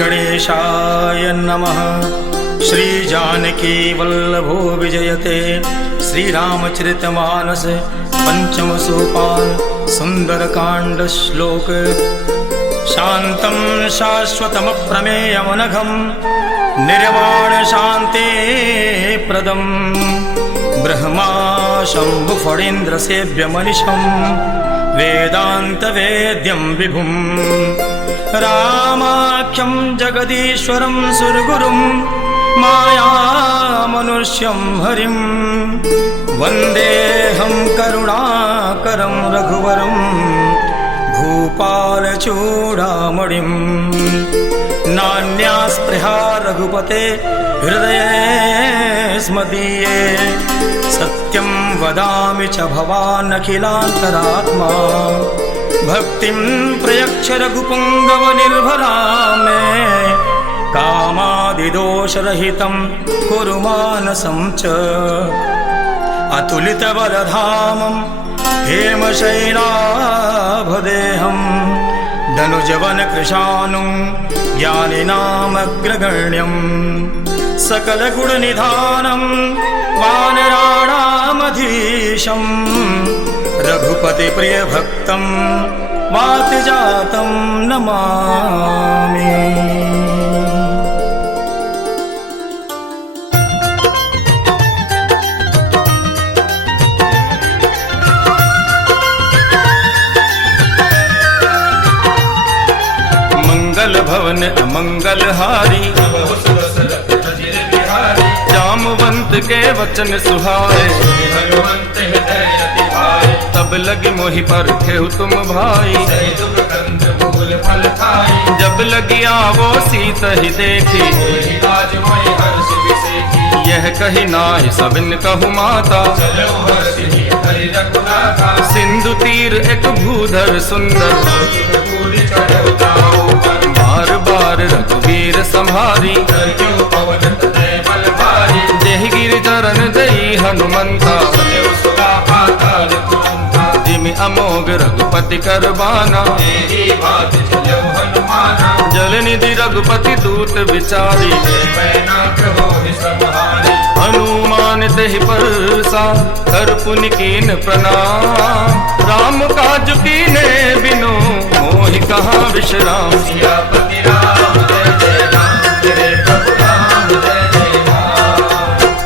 गणेशाय नमः। श्री जानकी वल्लभो विजयते श्रीरामचरितमानस पंचम सोपान सुंदरकांड श्लोक। शांतं शाश्वतमप्रमेयमनघं निर्वाण शांति प्रदं ब्रह्मा शंभु फणीन्द्र सेव्यमनिशं वेदांत वेद्यं विभुं रामाख्यं जगदीश्वरं सुरगुरुं मायामनुष्यं हरिं वन्देऽहं करुणाकरं रघुवरं भूपालचूडामणिं। नान्यास्पृहा रघुपते हृदये स्मदीये सत्यं वदामि च भवान् अखिलान्तरात्मा। भक्तिं प्रयच्छ रघुपुङ्गवनिर्भरा मे कामादिदोषरहितं कुरु मानसं च। अतुलितबलधामं हेमशैलाभदेहं धनुजवनकृशानुं ज्ञानिनामग्रगण्यं सकलगुणनिधानं वानराणामधीशं रघुपतिप्रियभक्तं वातिजातं नमामि। मंगल भवन अमंगल हारी जामवंत के वचन सुहाए। तब लगी मोहि पर खेहु तुम भाई जब लगी आवो सीत ही देखी। यह कही नाय सबिन कहु माता सिंधु तीर एक भूधर सुंदर बार बार रघुवीर संहारी। देहि गिर चरण दई हनुमंता जिमि अमोघ रघुपति करबाना। जल निधि रघुपति दूत विचारी हनुमान तेहि परसा कर पुनि कीन प्रणाम। राम काज कीने बिनु मोहि कहाँ विश्राम।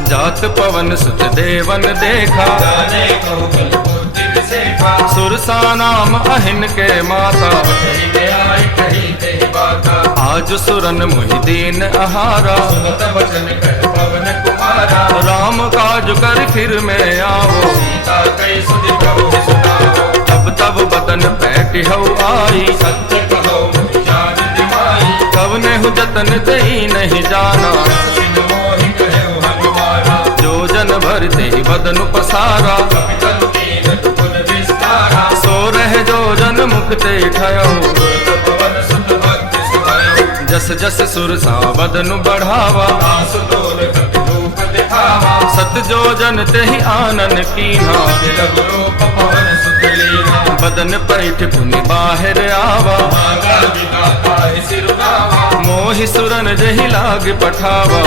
जात पवन सुत देवन देखा सुरसा नाम अहिन के माता। आज सुरन मुहि दीन आहारा राम काज कर फिर में आओ। तब तब बदन बैठ हऊ आई कवने हु जतन दही नहीं जाना। जो जन भर दे बदन पसारा सो रह जो जन मुक्ते ठयो। जस जस सुरसा बदन बढ़ावा सत जो जन तेहि आनन कीन्हा। बदन पैठ पुनि बाहर आवा मोहि सुरन जहि लाग पठावा।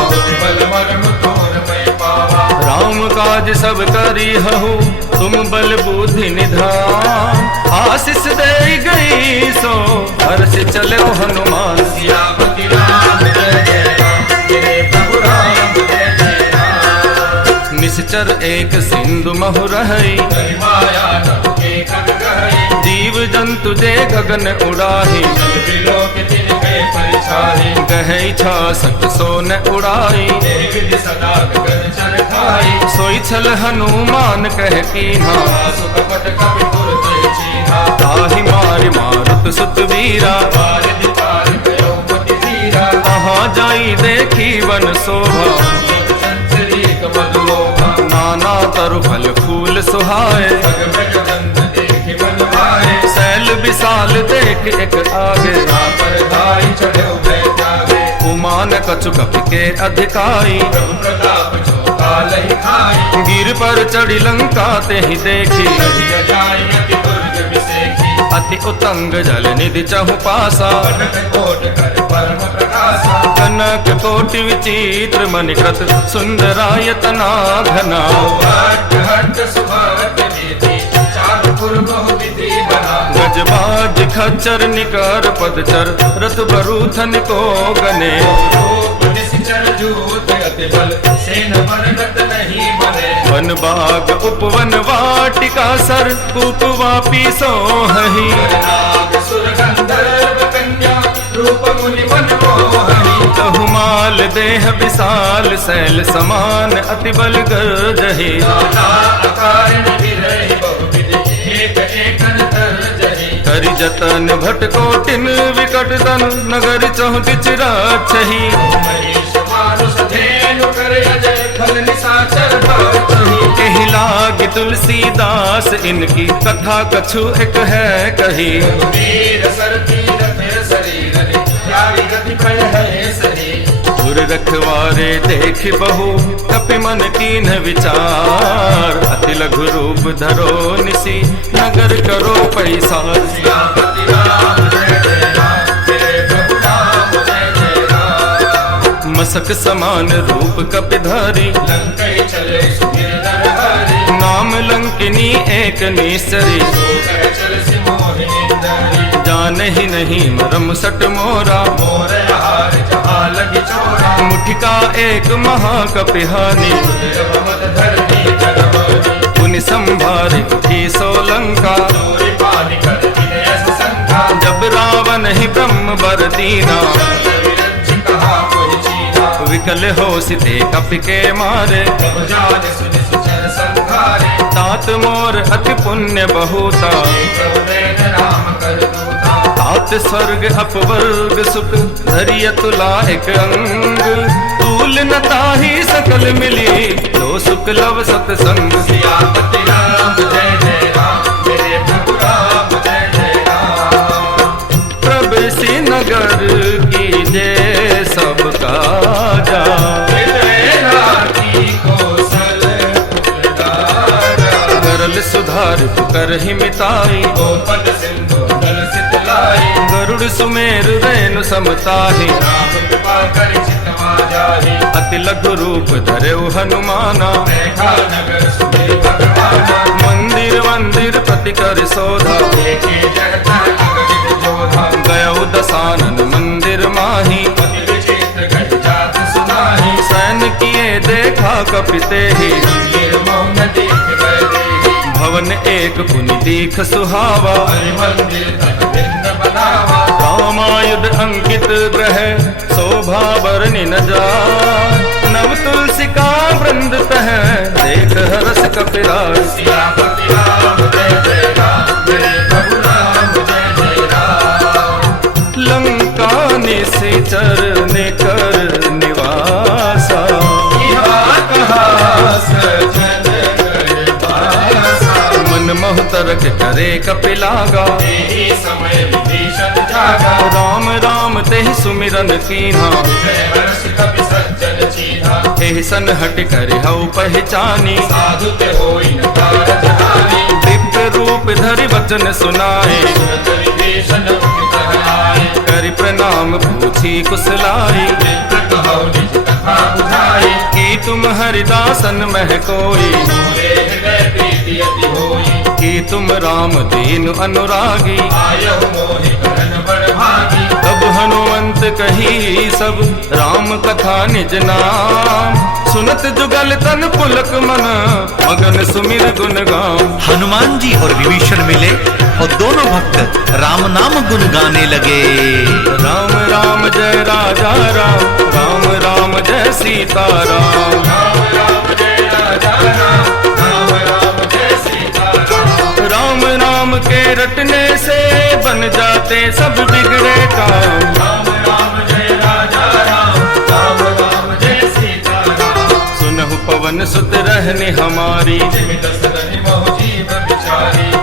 राम काज सब करी हहु तुम बल बुद्धि निधान। आशीष दे गई सो हर्ष चलो हनुमान। निश्चर एक सिंधु महु रहई जीव जंतु जे गगन उड़ाही। गहै छा सत सोन उड़ाई सोई छल हनुमान कह कीन्हा। ताहि मारि मारुत सुत वीरा कहाँ जाई देखी वन शोभा। नाना तरु फल फूल सुहाए सैल विशाल देख एक आगे। उमान कछु कपि के अधिकाई गिर पर चढ़ी लंका ते ही देखी। अति उतंग जल निधि चहु पासा कोटि विचित्र मणिकृत सुंदरायतना घना। गजबाज खच्चर निकर पदचर रथ बरूथन को गने। वन बाग उपवन वाटिका सर कूप वापी सोहही। बहुमाल देह विशाल शैल समान अति बल गर्जहि। करि जतन भट कोटिन विकट तन नगर चहुदिच राक्षहि। कहि लागी तुलसीदास इनकी कथा कछु एक है कही। पुर रखवारे देख बहु कपि मन कीन विचार। अति लघु रूप धरो निसी नगर करो पैसार। मसक समान रूप कपिधारी नाम लंकिनी एक निसरी। जान ही नहीं मरम सट मोरा मुठिका एक महाकपिहानी। पुनि संभारे उठी सोलंका जब रावण ही ब्रह्म बर दीना। विकल हो सिते कपि के मारे तात मोर अति पुण्य बहुता। तात स्वर्ग अपवर्ग सुख धरिय तुला एक अंग। तूल न ताहि सकल मिली तो सुख लव सतसंग। प्रभु सी नगर की जय सब काजा। करल सुधार कर ही मिताई। गरुड़ सुमेर रेणु समताहि। अति लघु रूप धरेउ हनुमाना। मंदिर मंदिर प्रति कर शोधा। गयउ दसानन मंदिर माही। सैन किए देखा कपिते ही। भवन एक पुनि दीख सुहावा। रामायुध अंकित ग्रह शोभा बरनि न जाय। नव तुलसी का वृंद तह देख हरस कपिराज। लंका निशिचर ने कर निवासा। मन मोह तरक करे कपिलागा। राम राम तेहि सुमिरन कीन्हा। एहि सन हट कर हऊ पहचानी। दिव्य रूप धरि वचन सुनाए। करि प्रणाम पूछी कुशलाई। की तुम हरिदासन मह कोई। की तुम राम दीन अनुरागी। तब हनुमंत कही सब राम कथा निज नाम। सुनत जुगल तन पुलक मन मगन सुमिर गुण गाम। हनुमान जी और विभीषण मिले और दोनों भक्त राम नाम गुण गाने लगे। राम राम जय राजा राम। राम राम जय सीता राम। राम राम जय राजा राम। राम राम जय सीता राम। राम नाम के रटने से बन जाते सब बिगड़े काम। राम राम जय राजा राम। राम राम जय सीता राम। सुनहु पवन सुत रहने हमारी।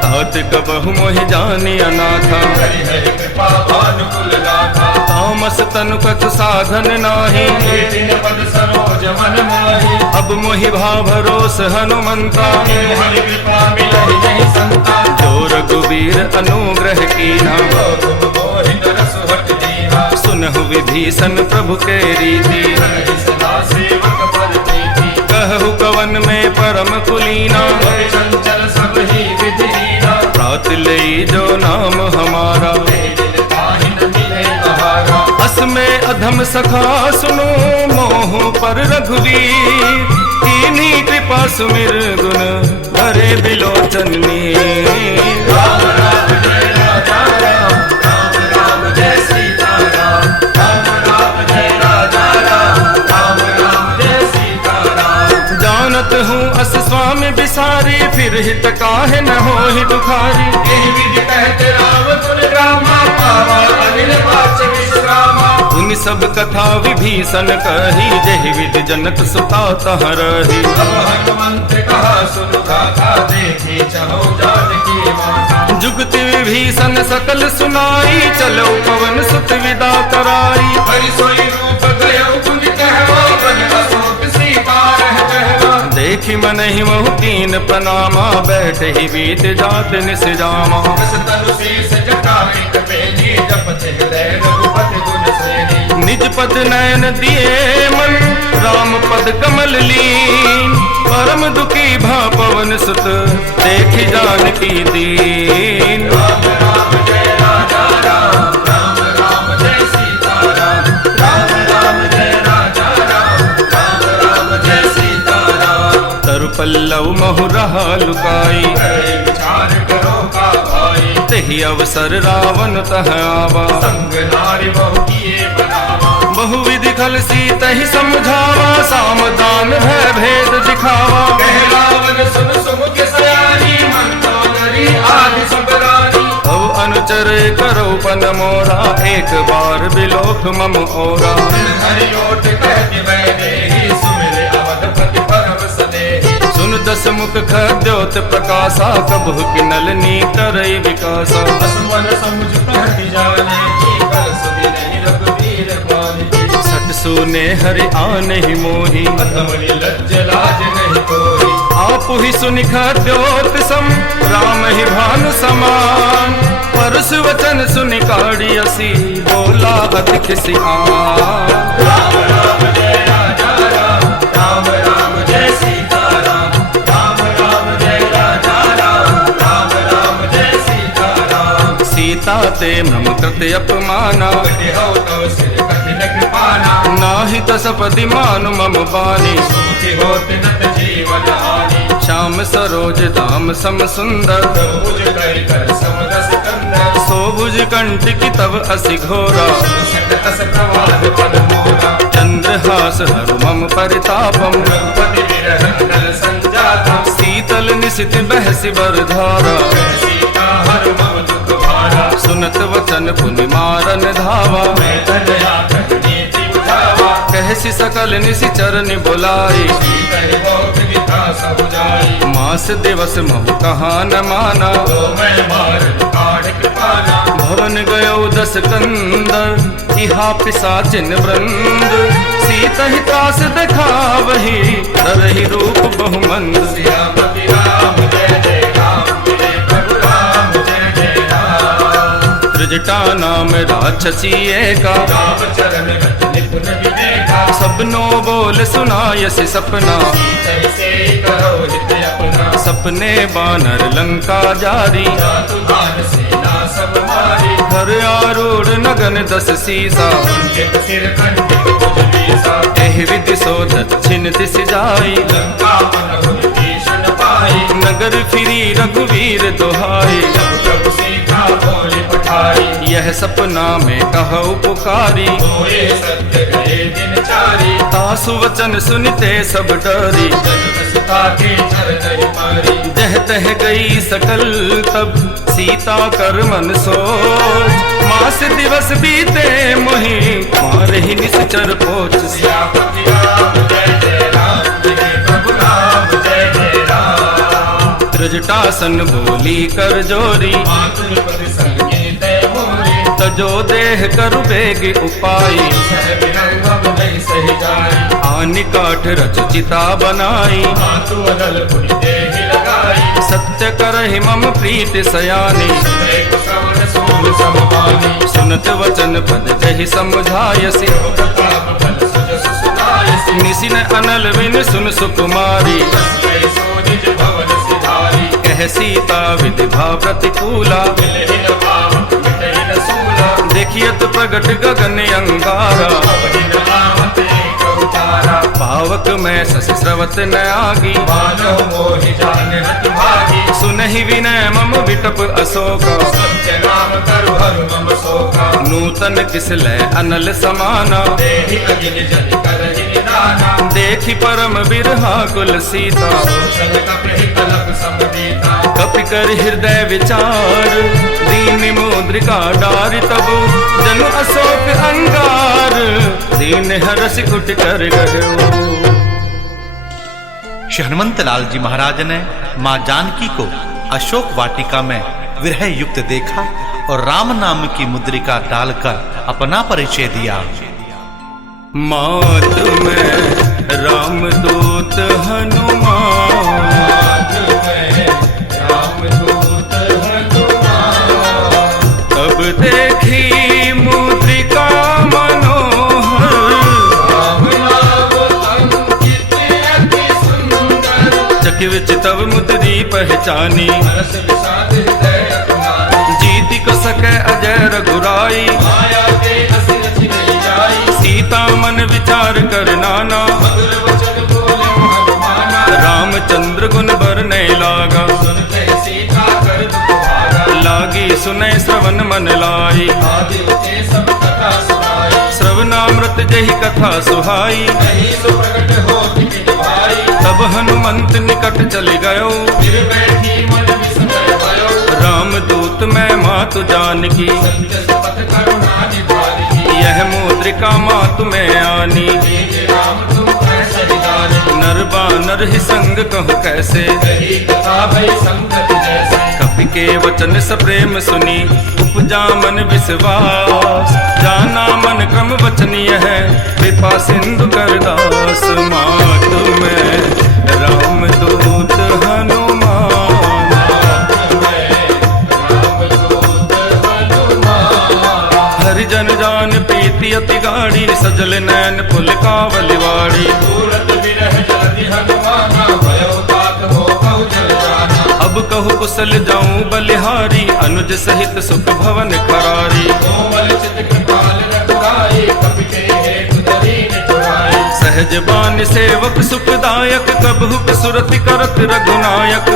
तात कबहु मोहि जानि अनाथा। तामस तनु कछु साधन नाही। अब मोहि भाव भरोस हनुमंता। जो रघुवीर अनुग्रह कीन्हा। सुहट दीना, सुनहु विभीषण प्रभु के रीति, हरि सदा सेवक पर प्रीति, कहु कवन में परम कुलीना, भय चंचल सब ही विधि लीना, प्रात लई जो नाम हमारा, दिल ताहि न मिले आहारा, अस में अधम सखा सुनो मोह पर रघुवीर, कीन्ही कृपा सुमिर गुण भरे बिलोचन नीर। राम राम जय राजा राम, राम राम जय सीता राम, राम राम जय राजा राम, राम राम जय सीता राम, जानत हूँ अस स्वामी बिसारी, फिर हित काहे न होहि दुखारी, यही विधि कहते राम गुण रामा, पावा अनिल वाच विश्रामा, उन सब कथा विभीषण कही, जहि विधि जनक सुता तह रही। अब हनुमंत कहा सुन गाथा, देखी चहो जानकी माता, जुगति विभीषण सकल सुनाई, चलो पवन सुत विदा कराई। हरि सोई रूप गयो गुण कहवा, बन अशोक सीता रह कहवा, देखी मन ही मोह कीन प्रणामा, बैठे ही बीत जात निस जामा। बस तनु शीस जटाई कपेली, जपत हृदय रघुपति गुण सेनी, निज पद नयन दिए मन, राम पद कमल लीन, परम दुखी भा पवन सुत, देखी जानकी दीन। राम राम जय राजा राम, राम राम जय सीता राम, राम राम जय राजा राम, राम राम जय सीता राम, तरु पल्लव महु रहा लुकाई, करे विचार करो का भाई, तेहि अवसर रावण तह आवा। संग नारी बहु किए बनावा, बहुविधि खल सीत ही समझावा, सामदान भय भेद दिखावा। कह रावण सुन सुमुख सयानी, मंदोदरी आदि सब रानी, अब अनुचर करो पन मोरा, एक बार बिलोक मम ओरा। हरि ओट कह के बैठे ही, सुमिर अवधपति परम सनेही, सुन दस मुख खद्योत प्रकाशा, कबहु किनल नी करई विकासा। असुमन समुझ पहति जाने की, कर सुधि नहीं रघुवीर पानी की, सट सुने हरि आन ही मोही, अधमनि लज्ज लाज नहीं कोई, आप ही सुनि खद्योत सम, राम ही भानु समान। परस वचन सुनि काढ़ी असी, बोला अति खिसियान। राम राम जय राजा राम, राम राम जय सीता राम, राम राम जय राजा राम, राम राम जय सीता राम, सीता ते मम कृत अपमाना, कटे हो तो सिर कठिन कृपाना, नाहि तसपति मानु मम बानी। सुखी होत नत जीवन हानि, श्याम सरोज धाम सम सुंदर, प्रभुज करि कर समदस कंदर, सोभुज कंटकी तब असि घोरा। शतकस प्रवाद पद मोरा, चंद्रहास हरु मम परितापम, रघुपति विरह नल संजातम, शीतल निशित बहसि बरधारा। सीता हर मम दुख भारा, सुनत वचन पुनि मारन धावा, मैं तनया कह नीति बुझावा, कहसि सकल निशि चरण बुलाई। कहि बहुत विधा सब जाई, मास दिवस महु कहा न माना, तो मैं मार काढ़ कृपाना, भवन गयो दस कंदर, इहा पिशाचिन वृंद। सीता ही त्रास दिखावही, तरहि रूप बहुमंद। सियापति राम जय जय राम, मेरे प्रभु राम जय जय राम, त्रिजटा नाम राक्षसी एका, राम चरण रत निपुण विवेका, सबनो बोल सुनायसि सपना। सीतहि से करो हित अपना, सपने बानर लंका जारी, जातु भान सेना सब मारी, हर आरूढ़ नगन दस सीसा। कुंठित सिर खंडित भुज बीसा, एहि विधि सो दक्षिण दिश जाई, लंका मन हुन भीषण पाई, नगर फिरी रघुवीर दोहाई। जब प्रभु सीता बोले पठाई, यह सपना में कहु पुकारी, होए सत्य गए दिन चारी, तासु वचन सुनते सब डरी। जनक सुता के चरण मारी, जह तह गई सकल तब, सीता कर मन सोच। मास दिवस बीते मोहि, मारहि निश्चर पोच। सियापति राम जय जय राम, मेरे प्रभु राम जय जय राम, त्रिजटासन बोली कर जोरी, मातृपति संगीत मोरी, तजो देह करु बेग उपाई। सह बिरंग अब नहीं सही जाई, आनि काठ रच चिता बनाई, मातु अनल पुनि देहि लगाई, सत्य करहि मम प्रीति सयानी। सुनेक श्रवण सूल समभानी। सुनत वचन पद जहि समुझायसि। प्रताप बल सुजस सुनायसि। निसिन अनल विन सुन सुकुमारी। जय सो निज भवन सिधारी। कह सीता विधि भाव प्रतिकूला। मिलहि न पावक मिटहि न सूला। देखियत प्रगट गगन अंगारा। अवहि न आवत एक उतारा। पावक में शशि स्रवत न आगी। मानव मोहि जान भागी। सुनहि विनय मम विटप अशोका। सत्य नाम तरु हरु मम शोका। नूतन किस लय अनल समाना। देहि अजिन जन करहि निदाना। देखि परम बिरहा कुल सीता। सोचन कपि कलप समदीता। कपि कर हृदय विचार। दीन मुद्रिका डारि तब जनु अशोक अंगार। दीन हरसि उठ कर गयो। श्री हनुमंत लाल जी महाराज ने मां जानकी को अशोक वाटिका में विरह युक्त देखा और राम नाम की मुद्रिका डालकर अपना परिचय दिया। मात में रामदूत हनुमान। रामदूत हनुमान। तब देखी मुद्रिका मनोहर। राम नाम अंकित अति सुंदर। चकित चितव मुद्री पहचानी। हर्ष विषाद हृदय अभिमानी। जीति को सके अजय रघुराई। माया के असिर छिनै जाई। सीता मन विचार कर नाना। मधुर वचन बोले हनुमाना। रामचंद्र गुण बरनै लागा। सुनते सीता कर दुख लागी सुनै श्रवण मन लाई। आदि ते सब कथा सुनाई। श्रवणामृत जहि कथा सुहाई। कहीं सो प्रकट हो निज भाई। तब हनुमंत निकट चल गयो। फिर बैठी मन विस्मय भयो। रामदूत मैं मातु जानकी। सत्य शपथ करुणा निधानी। यह मुद्रिका मातु में आनी। तेज राम तुम ऐसे जानी। नर बानर ही संग कहूँ कैसे। कही कथा भई संगत जैसे। कपि के वचन सप्रेम सुनी। उपजा मन विश्वास। जाना मन क्रम वचनीय है। कृपा सिंधु करदास। मातु में रामदूत हनुमान। हरिजन जान प्रीति अति गाढ़ी। सजल नैन पुल कावलिवाड़ी। सूरत विरह जलधि हनुमाना। भयो तात हो बहु जल जाना। अब कहु कुशल जाऊं बलिहारी। अनुज सहित सुख भवन खरारी। कोमल चित कृपाल रघुराई। कपि के हेतु दरीन चुराई। सहज बान सेवक सुखदायक। कबहु सुरति करत रघुनायक।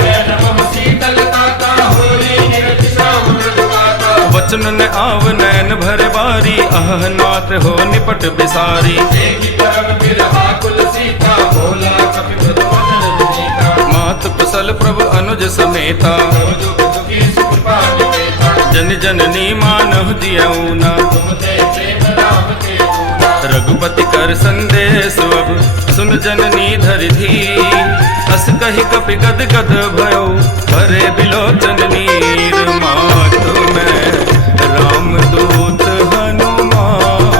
नैन मम शीतलता का होली। निरति श्रावण रघुनाथा। वचन न आव नैन भर बारी। अह नाथ हो निपट बिसारी। देखि परम बिरहा कुल सीता। भोला कपि मृदु वचन विनीता। मात कुशल प्रभु अनुज समेता। दुख दुखी सुख पावि देता। जन जननी मानहु जियऊ न। तुम ते प्रेम राम के दूता। रघुपति कर संदेश अब सुन जननी धरि धीर। अस कहि कपि गद गद भयो। भरे बिलोचन नीर। मातु में रामदूत हनुमान।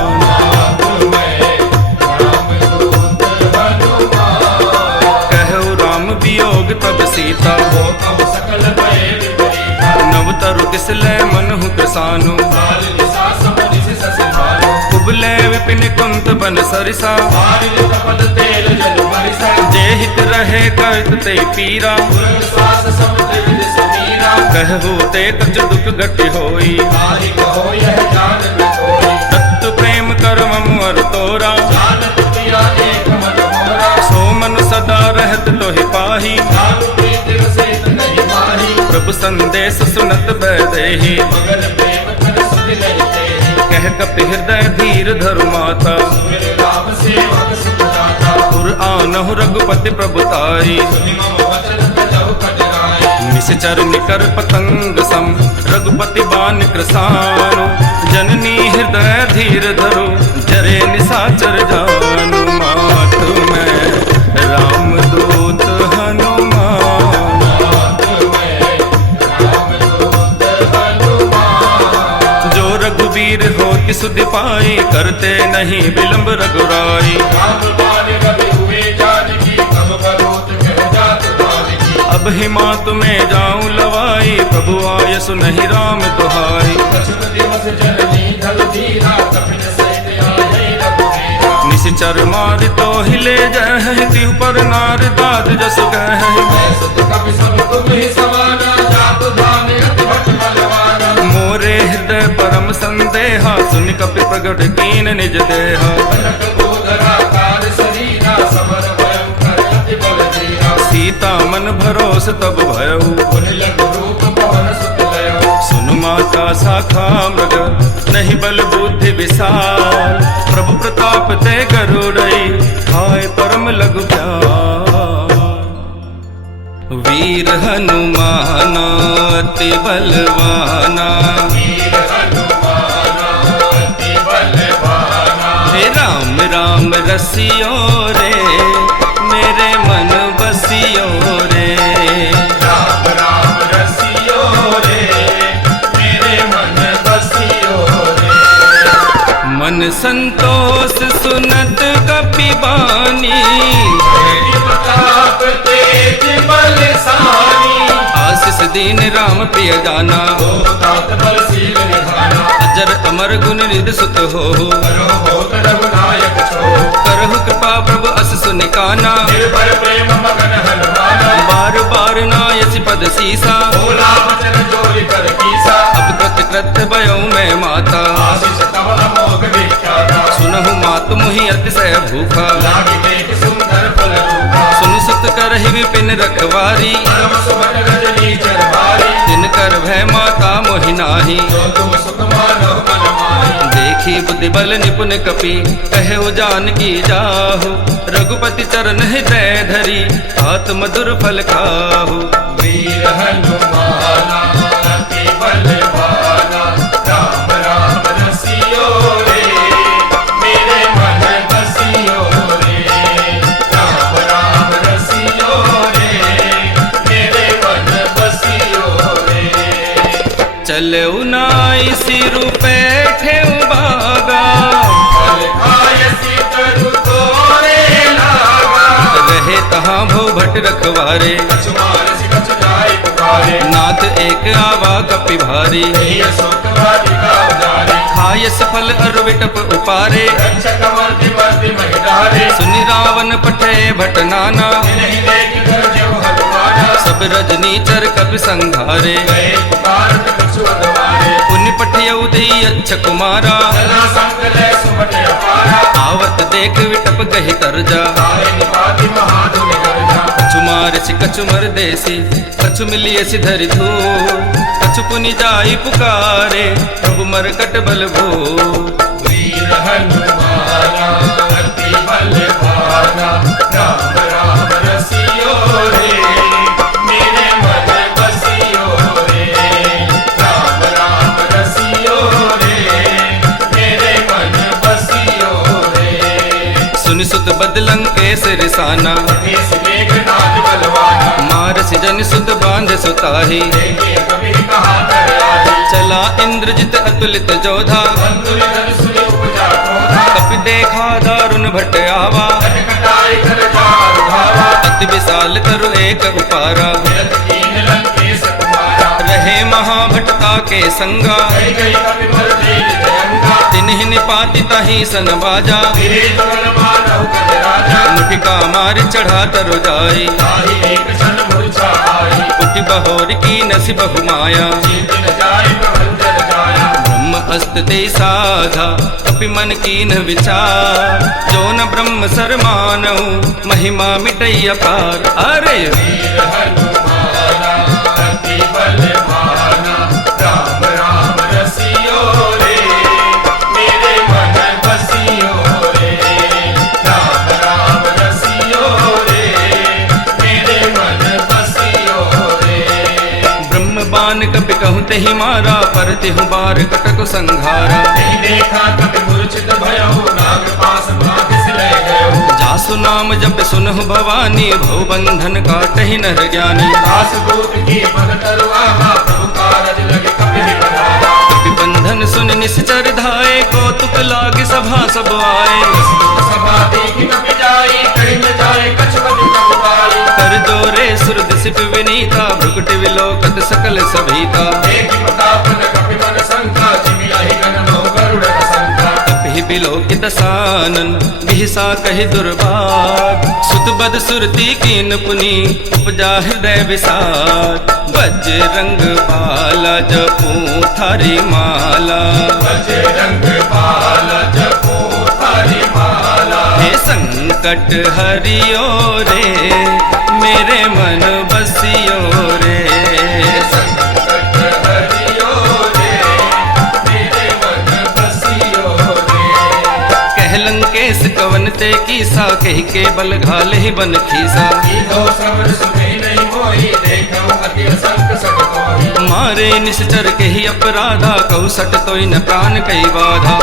कहु राम वियोग तब सीता। हो कब सकल भय विपरीता। नव तरु किस लय मनहु प्रसानु। काल निसा समरि सस भानु। कुबले विपिन कुंत बन सरिसा। मारिल कपट तेल जल बरिसा। जे हित रहे करत ते पीरा। तुरंत श्वास समुद्र विद समीरा। कहु ते कछ दुख घट होई। ताहि कहो यह जान न कोई। तत्व प्रेम कर मम अर तोरा। जानत पिया एक मन मोरा। सो मन सदा रहत तोहि पाही। जानु प्रीति रसित नहीं माही। प्रभु संदेश सुनत बैदेहि। मगन प्रेम कर सुधि नहीं तेहि। कह कपि हृदय धीर धरु माता। सुमिर राम सेवक सुख दाता। पुर आनहु रघुपति प्रभुताई। सुनि मम वचन तजहु कटराई। निश्चर निकर पतंग सम। रघुपति बान कृसानु। जननी हृदय धीर धरु। जरे निशाचर जानु। मातु में रामदूत हनुमान। जो रघुवीर हो कि सुधि पाई। करते नहीं विलंब रघुराई। राम बाण कवि हुए जानकी। तब करोत कह जात बालिकी। अब ही मात में जाऊं लवाई, प्रभु आय सुनहि राम दुहाई। निश्चर मार तो हिले जय, तिहु पर नार दाद जस गह। मोरे हृदय परम संदेहा, सुन कपि प्रगट कीन निज देहा। सीता मन भरोस तब भयउ, सुन माता शाखा मृग, नहीं बल बुद्धि विशाल। प्रभु प्रताप ते गरुड़ई, हाय परम लघु प्यार। वीर हनुमान अति बलवाना, हे राम राम रसियो रे, मेरे मन बसियो रे। राम राम रसियो रे, मेरे मन बसियो रे। मन संतोष सुनत कपि बानी, प्रताप तेज बलशाली। आशीष दीन राम प्रिय जाना, तात बलशील निधाना। अजर अमर गुण निधि सुत हो, करो होत रघुनायक छो। करहु कृपा प्रभु अस सुनिकाना। निर्भय प्रेम मगन हनुमाना, बार बार नायसि पद सीसा। भोला वचन जोरि कर कीसा। अब कृत कृत भयउ मैं माता, आशीष तव अमोघ विख्याता। सुनहु मातु मुहि अतिशय भूखा। लागी देख सुंदर फल रूपा। सुन सुत करहि विपिन रखवारी, परम सुभग रजनी चरवारी। जिनकर भय माता मोहि नाहि। जो तुम सुख मानो मन माहि। देखी बुद्धि बल निपुण कपि, कहु जानकी जाहु। रघुपति चरण हृदय धरी, हाथ मधुर फल खाहु। वीर हनुमाना अति बलवाना, राम राम रसियो रे, मेरे मन बसियो रे। राम राम रसियो रे, मेरे मन बसियो रे। चलऊ नाई सिरु पैठे बागा, फल खाय सितरु तोरे लागा। रहे तहाँ भो भट रखवारे, कछु मानसि कछु जाय पुकारे। नाथ एक आवा कपि भारी। यही अशोक वाटिका उजारे। खायस फल अरु विटप उपारे, रक्षक मर्दि मर्दि महिधारे। सुनि रावण पठे भट नाना। नहीं देख कर जो हनुमाना, सब रजनीचर कपि संघारे। गए पुकारत कछु अगवारे। पुनि पठियउ दई अच्छा कुमारा, चला संकल सुमट अपारा। आवत देख विटप कहि तरजा। तारे निपाति महाधुनि गर्जा। कछु मारसि कछु मरदेसी, कछु मिलियसि धरि धूल। कछु पुनि जाई पुकारे, प्रभु मरकट बल भो। वीर हनुमाना अति बलवाना, राम राम रसियो रे, मेरे मन बसियो रे। राम राम रसियो रे, मेरे मन बसियो रे। सुनि सुत बदलंग केसरि साना, देश मेघनाद बलवाना। मारसि जन सुत बांध सुताही। देखे कबीर कहा कर आही। चला इंद्रजित अतुलित जोधा, बंधुर धन सुनि उपजा क्रोधा। कपि देखा दारुण भट आवा। कटाई कर जाल धावा। अति विशाल तरु एक उपारा, विरत कीन लंकेश कुमारा। रहे महाभटता के संगा। गई गई कपि बल तेज जयंगा। तिन्हि निपाति ताहि सन बाजा। गिरे जुगल मानव कद राजा। मुठिका मारि चढ़ा तरु जाई। ताहि एक क्षण मूर्छा आई। उठि बहोर की नसि बहु माया। जीत न जाय प्रबंधन जाया। ब्रह्म अस्त ते साधा, कपि मन कीन विचार। जो न ब्रह्म सर मानऊ, महिमा मिटई अपार। अरे वीर हनुमाना अति बलवाना, राम राम रसियो रे, मेरे मन बसियो रे। राम राम रसियो रे, मेरे मन बसियो रे। ब्रह्म बान कपि कहु तेहि मारा, पर तेहु बार कटक संघारा। नहीं देखा कपि मूर्छित भयउ, नाग पास भाग से ले गयो। जासु नाम जप सुनहु भवानी, भव बंधन काटहि नर ज्ञानी। दास दूत की पद तरुआहा, प्रभु कारज लगे कपि विकराहा। कपि बंधन सुन निश्चर धाये, कौतुक लागे सभा सब आए। सभा देखि कपि जाई, कहि न जाय कछु कपि कपि पाई। कर कर जोरे सुरद सिप विनीता भ्रुकुट विलोकत सकल सभीता कपि विलोकित सानन बिहसा कहि दुर्बाद सुत बद सुरती कीन पुनि उपजा हृदय विषाद बजरंग बाला जपू थारी माला हे संकट हरियो रे मेरे मन बसियो रे कह लंकेश कवन ते कीसा कह के बल घाले ही बन खीसा मारे निश्चर के ही अपराधा कौ सट तो न प्राण कई बाधा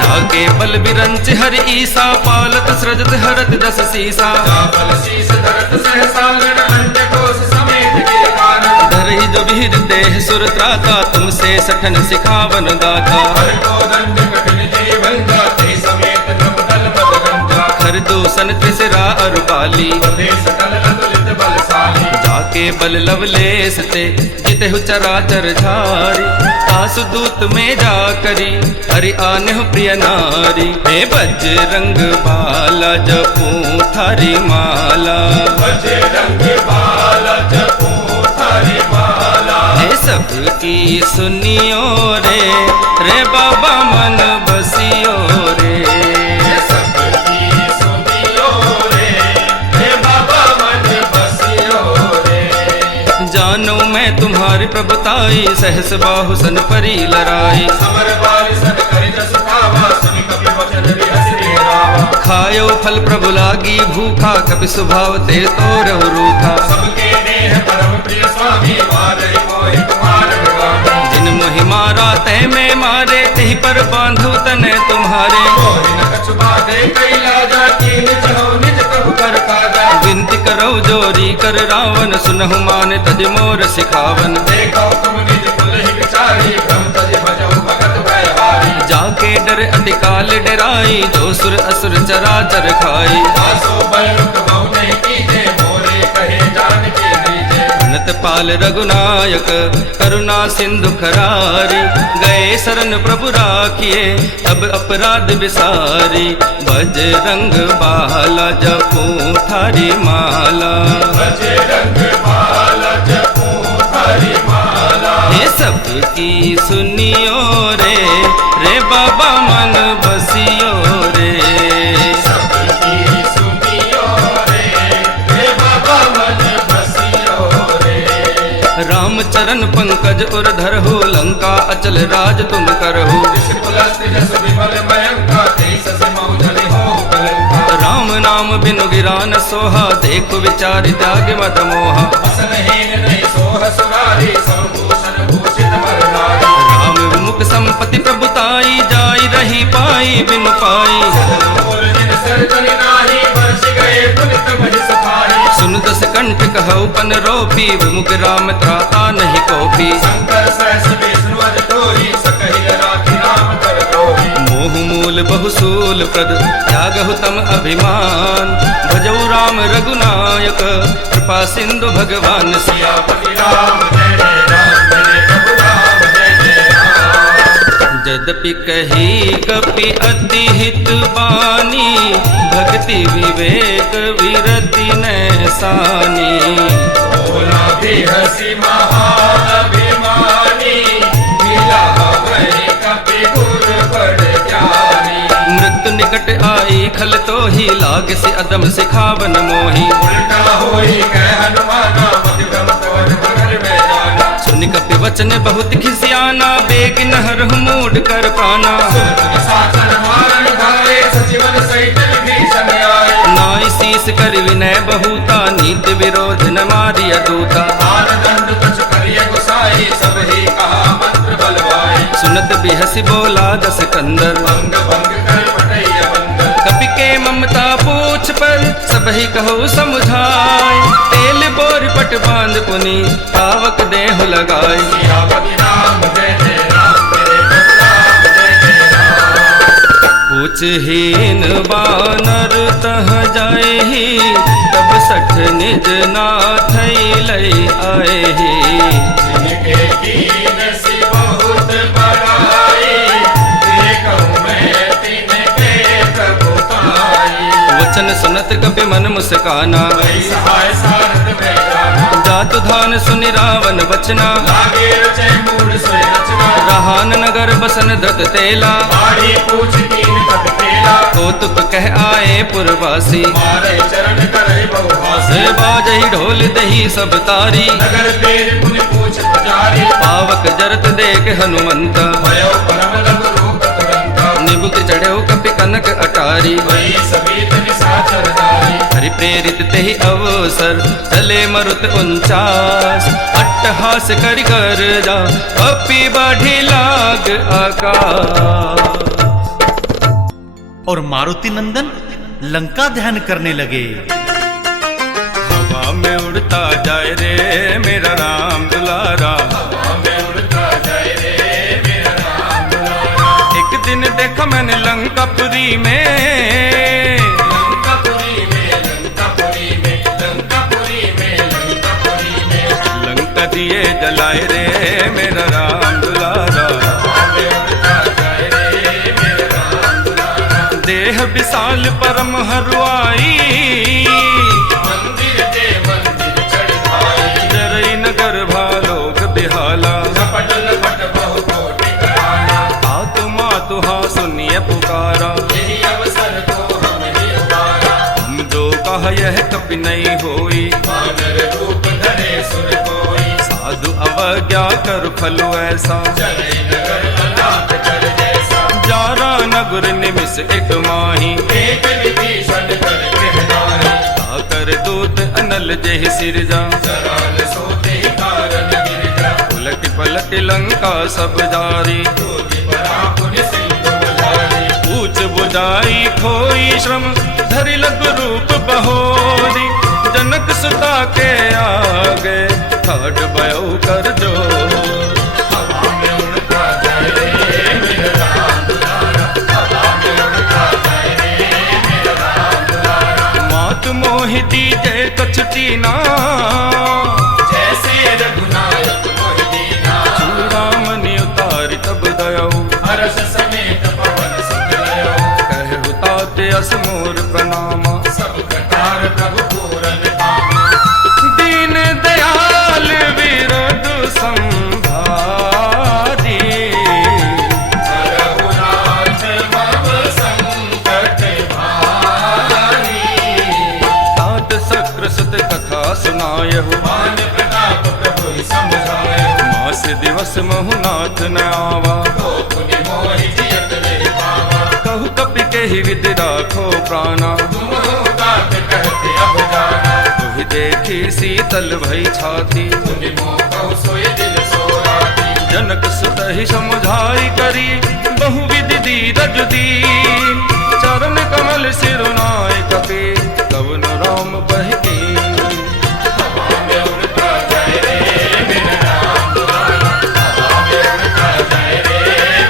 जाके बल बिरंच हर ईसा पालत सृजत हरत दस सीसा धरहि जो विहिर देह सुर त्राता तुमसे सठन सिखावन दाता खर दूसन त्रिसरा अरुपाली जाके बल लवलेस ते जितेहु चराचर झारी आसु दूत में जा करी हरि आनेहु प्रिय नारी हे बजरंग बाला जपू थारी माला हे सबकी सुनियो रे रे बाबा मन बसियो रे जानो मैं तुम्हारी प्रभुताई सहस बाहु सन परी लड़ाई खायो फल प्रभु लागी भूखा कपि स्वभाव ते तोर रूखा जिन मोहि मारा तै में मारे तेहि पर बांधु तने तुम्हारे विनती करो जोरी कर रावण सुनहु मान तज मोर सिखावन जाके डर अति काल डराई जो सुर असुर चराचर खाई अनंत पाल रघुनायक करुणा सिंधु खरारी गए शरण प्रभु राखिए अब अपराध विसारी बजरंग बाला जपू थारी माला ये सबकी सुनियो रे रे बाबा मन बसियो रे राम चरण पंकज उर धरहु लंका अचल राज तुम करहु राम नाम बिनु गिरा न सोहा देखु विचारि त्याग मत मोहा राम विमुख संपत्ति प्रभुताई जाई रही पाई बिनु पाई सुन दस कंठ कहु पन रोपी विमुख राम त्राता नहीं कोपी मोह मूल बहुसूल प्रद त्यागहु तम अभिमान भजऊ राम रघुनायक कृपा सिंधु भगवान सियापति राम जय जय राम जय प्रभु राम जय जय राम यद्यपि कही कपि अति हित बानी भक्ति विवेक विरति नैसानी बोला भी हसी महाअभिमानी मिला वही कपि गुर बड़ ज्ञानी मृत्यु निकट आई खल तो ही लाग से अदम सिखावन मोही उल्टा होई कह हनुमाना मति भ्रम पवन मगर में जाना सुन कपि वचन बहुत खिसियाना बेग नहर मूड कर पाना नाई शीस कर विनय बहुता नीति विरोध न मारिय दूता सुनत बिहसी बोला दस कंदर कपि के ममता पूछ पर सबही कहो समुझाय तेल बोर पट बांध पुनि पावक देह लगाए पूछ रुचिहीन बानर तह जाए ही, तब सठ निज नाथ लई आए ही। जिनके कीन सी बहुत बड़ाई, देखूं मैं तिनके प्रभु पाई। वचन सुनत कपि मन मुस्काना, वही सहाय सारथ में जाना। जातु धान सुनि रावण बचना, लागे रचै मूढ़ सोई रचना। रहान नगर बसन धृत तेला, बाढ़ी पूछ कीन कट तेला। कौतुक कह आए पुरवासी, मारे चरण करे बहुभासी। से बाजहि ढोल दही सब तारी, नगर तेज पुनि पूछ पुजारी। पावक जरत देख हनुमंत, भयो परम लघु रूप तुरंत। निबुक चढ़ो कपि कनक अटारी। वही सभी निशाचर नारी। हरि प्रेरित तेहि अवसर, चले मरुत 49। अट्टहास करि कर जा, कपि बढ़ि लाग आकाश। और मारुति नंदन लंका ध्यान करने लगे। हवा में उड़ता जाए रे मेरा राम दुलारा, हवा में उड़ता जाए रे मेरा राम दुलारा। एक दिन देखा मैंने लंकापुरी में, लंकापुरी में, लंकापुरी में, लंकापुरी में, लंकापुरी में। लंका दिए जलाए रे मेरा राम दुलारा। हवा में उड़ता जाए रे मेरा राम दुलारा। देह विशाल परम हरुआई, मंदिर दे मंदिर चढ़ भाई। जरई नगर भालोक बिहाला। झपट लपट बहु कोटि कराया। आतु मातु हा सुनिए पुकारा, यही अवसर को हमने उबारा। हम जो कहा यह कपि नहीं होई, वानर रूप धरे सुर कोई। साधु अवज्ञा कर फलो ऐसा, चले नगर अनाथ कर जैसा। जारा नगर निमिष एक माही, एक विभीषण कर कहनाई। आकर दूत अनल जेहि सिरजा। सराल सोते ही कारण गिरजा। उलट पलट लंका सब जारी, जोगी बड़ा पुण्य सिंधु बजारी। ऊंच बुझाई खोई श्रम, धरि लघु रूप बहोरी। जनक सुता के आगे, ठाठ भयो कर जो। हवा में उड़ता जाए रे मेरा राम दुलारा। हवा में उड़ता जाए रे मेरा राम दुलारा। मात मोहि दीजे कछुटी ना, जैसे रघुनायक मोहि दीना। चूड़ामणि उतारि तब दयऊ, हर्ष समेत पवन सुख लयो। कहु तात अस मोर प्रणामा। सब कटार प्रभु पूरन कामा। दीन दयाल विरद संभारी, रघुनाथ मम संकट भारी। तात सक्र सुत कथा सुनायहु, मान प्रताप प्रभु समझायो। मास दिवस महु नाथ न आवा। तो पुनि मोहि जियत नहीं पावा। कहु कपि केहि विधि राखो प्राणा, तुम तात कहते अब जाना। तुहि देखी शीतल भई छाती। तुनि मोह कहु सोई दिल सोराती। जनक सुत ही समुझाई करी, बहु विधि दीरज दीन। चरण कमल सिरुनाय कपि, कवन राम बहकी। हवा में उड़ता जाए रे मेरा राम दुलारा। हवा में उड़ता जाए रे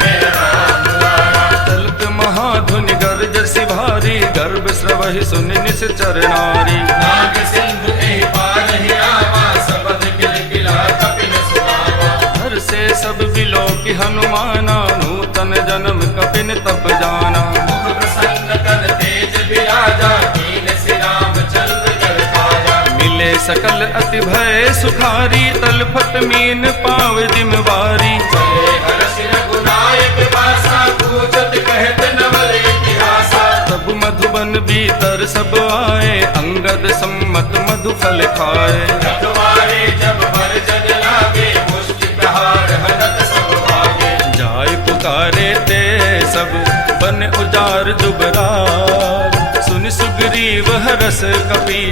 मेरा राम दुलारा। तलत महाधुनि गर्ज सि भारी, गर्भ स्रवहि सुनि निश्चर नारी। नाग सिंधु एहि पार ही आवा। सबद किलकिला कपिल सुनावा। हर से सब बिलो की हनुमाना, नूतन जन्म कपिन तब जाना। मुख प्रसन्न कर तेज विराजा। कीन से रामचंद्र कर काजा। मिले सकल अति भय सुखारी, तलफट मीन पाव जिमवारी। चले हर्ष रघुनायक बासा। पूजत कहत नवल इतिहासा। तब मधुबन भीतर सब आए, अंगद सम्मत मधु फल खाए। रखवारे जब भर जन लागे। मुष्टि प्रहार हरत सब भागे। जाय पुकारे ते सब, बन उजार जुबरार। सुन सुग्रीव हरस कपि,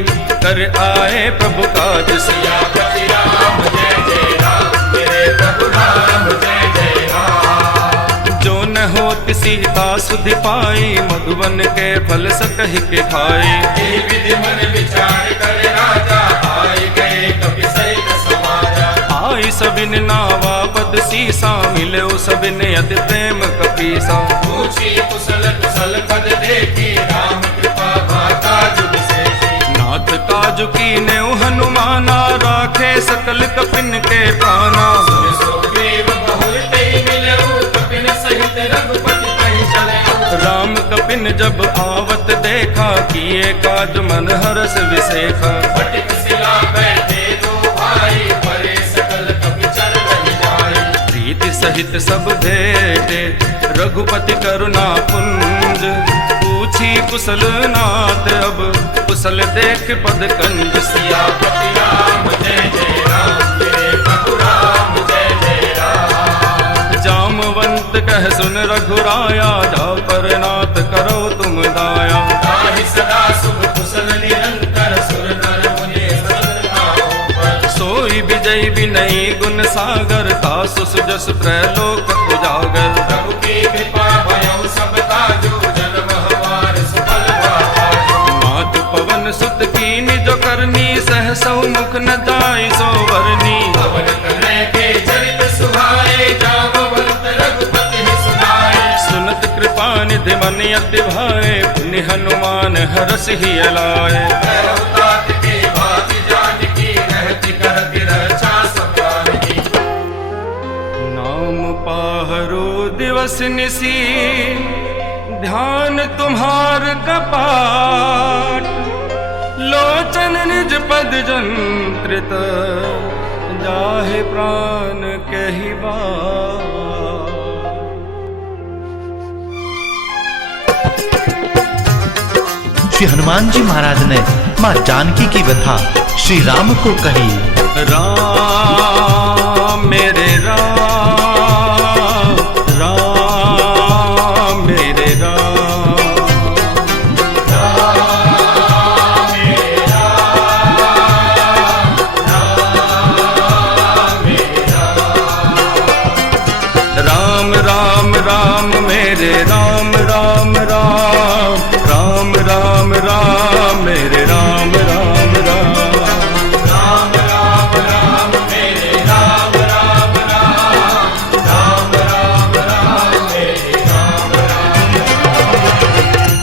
कर आए प्रभु काज सिया। सियापति राम जय जय राम। मेरे प्रभु राम जय जय राम। जो न होत सीता सुधि पाई, मधुबन के फल सकहि के खाए। एहि विधि मन विचार कर राजा। आए गए कपि सहित समाजा। आई सबिन नावा पद सीसा, मिले सबिन अति प्रेम कपीसा। पूछी कुशल कुशल पद देखी, राम कृपा भाता जुग सेठी। नाथ काजु की नेउ हनुमाना, राखे सकल कपिन के प्राणा। सुग्रीव बहुल तेई मिलऊ, कपिन सहित रघुपति कहि चलऊ। राम कपिन जब आवत देखा, किए काज मन हरष विसेखा। फटिक शिला बैठे दो भाई, परे सकल कपि चल रहि जाई। प्रीति सहित सब भेटे, रघुपति करुणा पुंज। पूछी कुशल नाथ अब, कुशल देख पद कंज। सियापति राम जय जय राम, मेरे प्रभु राम जय जय राम। जामवंत कह सुन रघुराया, जाओ पर नाथ करो तुम दाया। ताहि सदा शुभ कुशल निरंतर, सुर नर मुनि सदा पर। सोई विजय विनयी गुण सागर, तासु सुजस प्रलोक उजागर। प्रभु की कृपा भयउ सब ताजु, जन्म हमार सुफल भाजु। मात पवन सुत की निज करनी, सहसौ मुख न दाई सो वरनी। पवन कनय के चरित सुहाए, जामवंत रघुपति सुनाए। सुनत कृपा निधि मन अति भाए, पुनि हनुमान हरष ही अलाए। तात के बात जान की, रहति करति रक्षा सब प्राण की। नाम पाहरो दिवस निसी, ध्यान तुम्हार कपाट। लोचन निज पद जंत्रित, जाहे प्राण कहि बात। श्री हनुमान जी महाराज ने माँ जानकी की व्यथा श्री राम को कही। राम मेरे राम, राम मेरे राम। राम राम राम मेरे राम, राम राम, राम राम राम मेरे राम, राम राम। राम राम राम मेरे राम, राम राम, राम राम राम मेरे राम राम।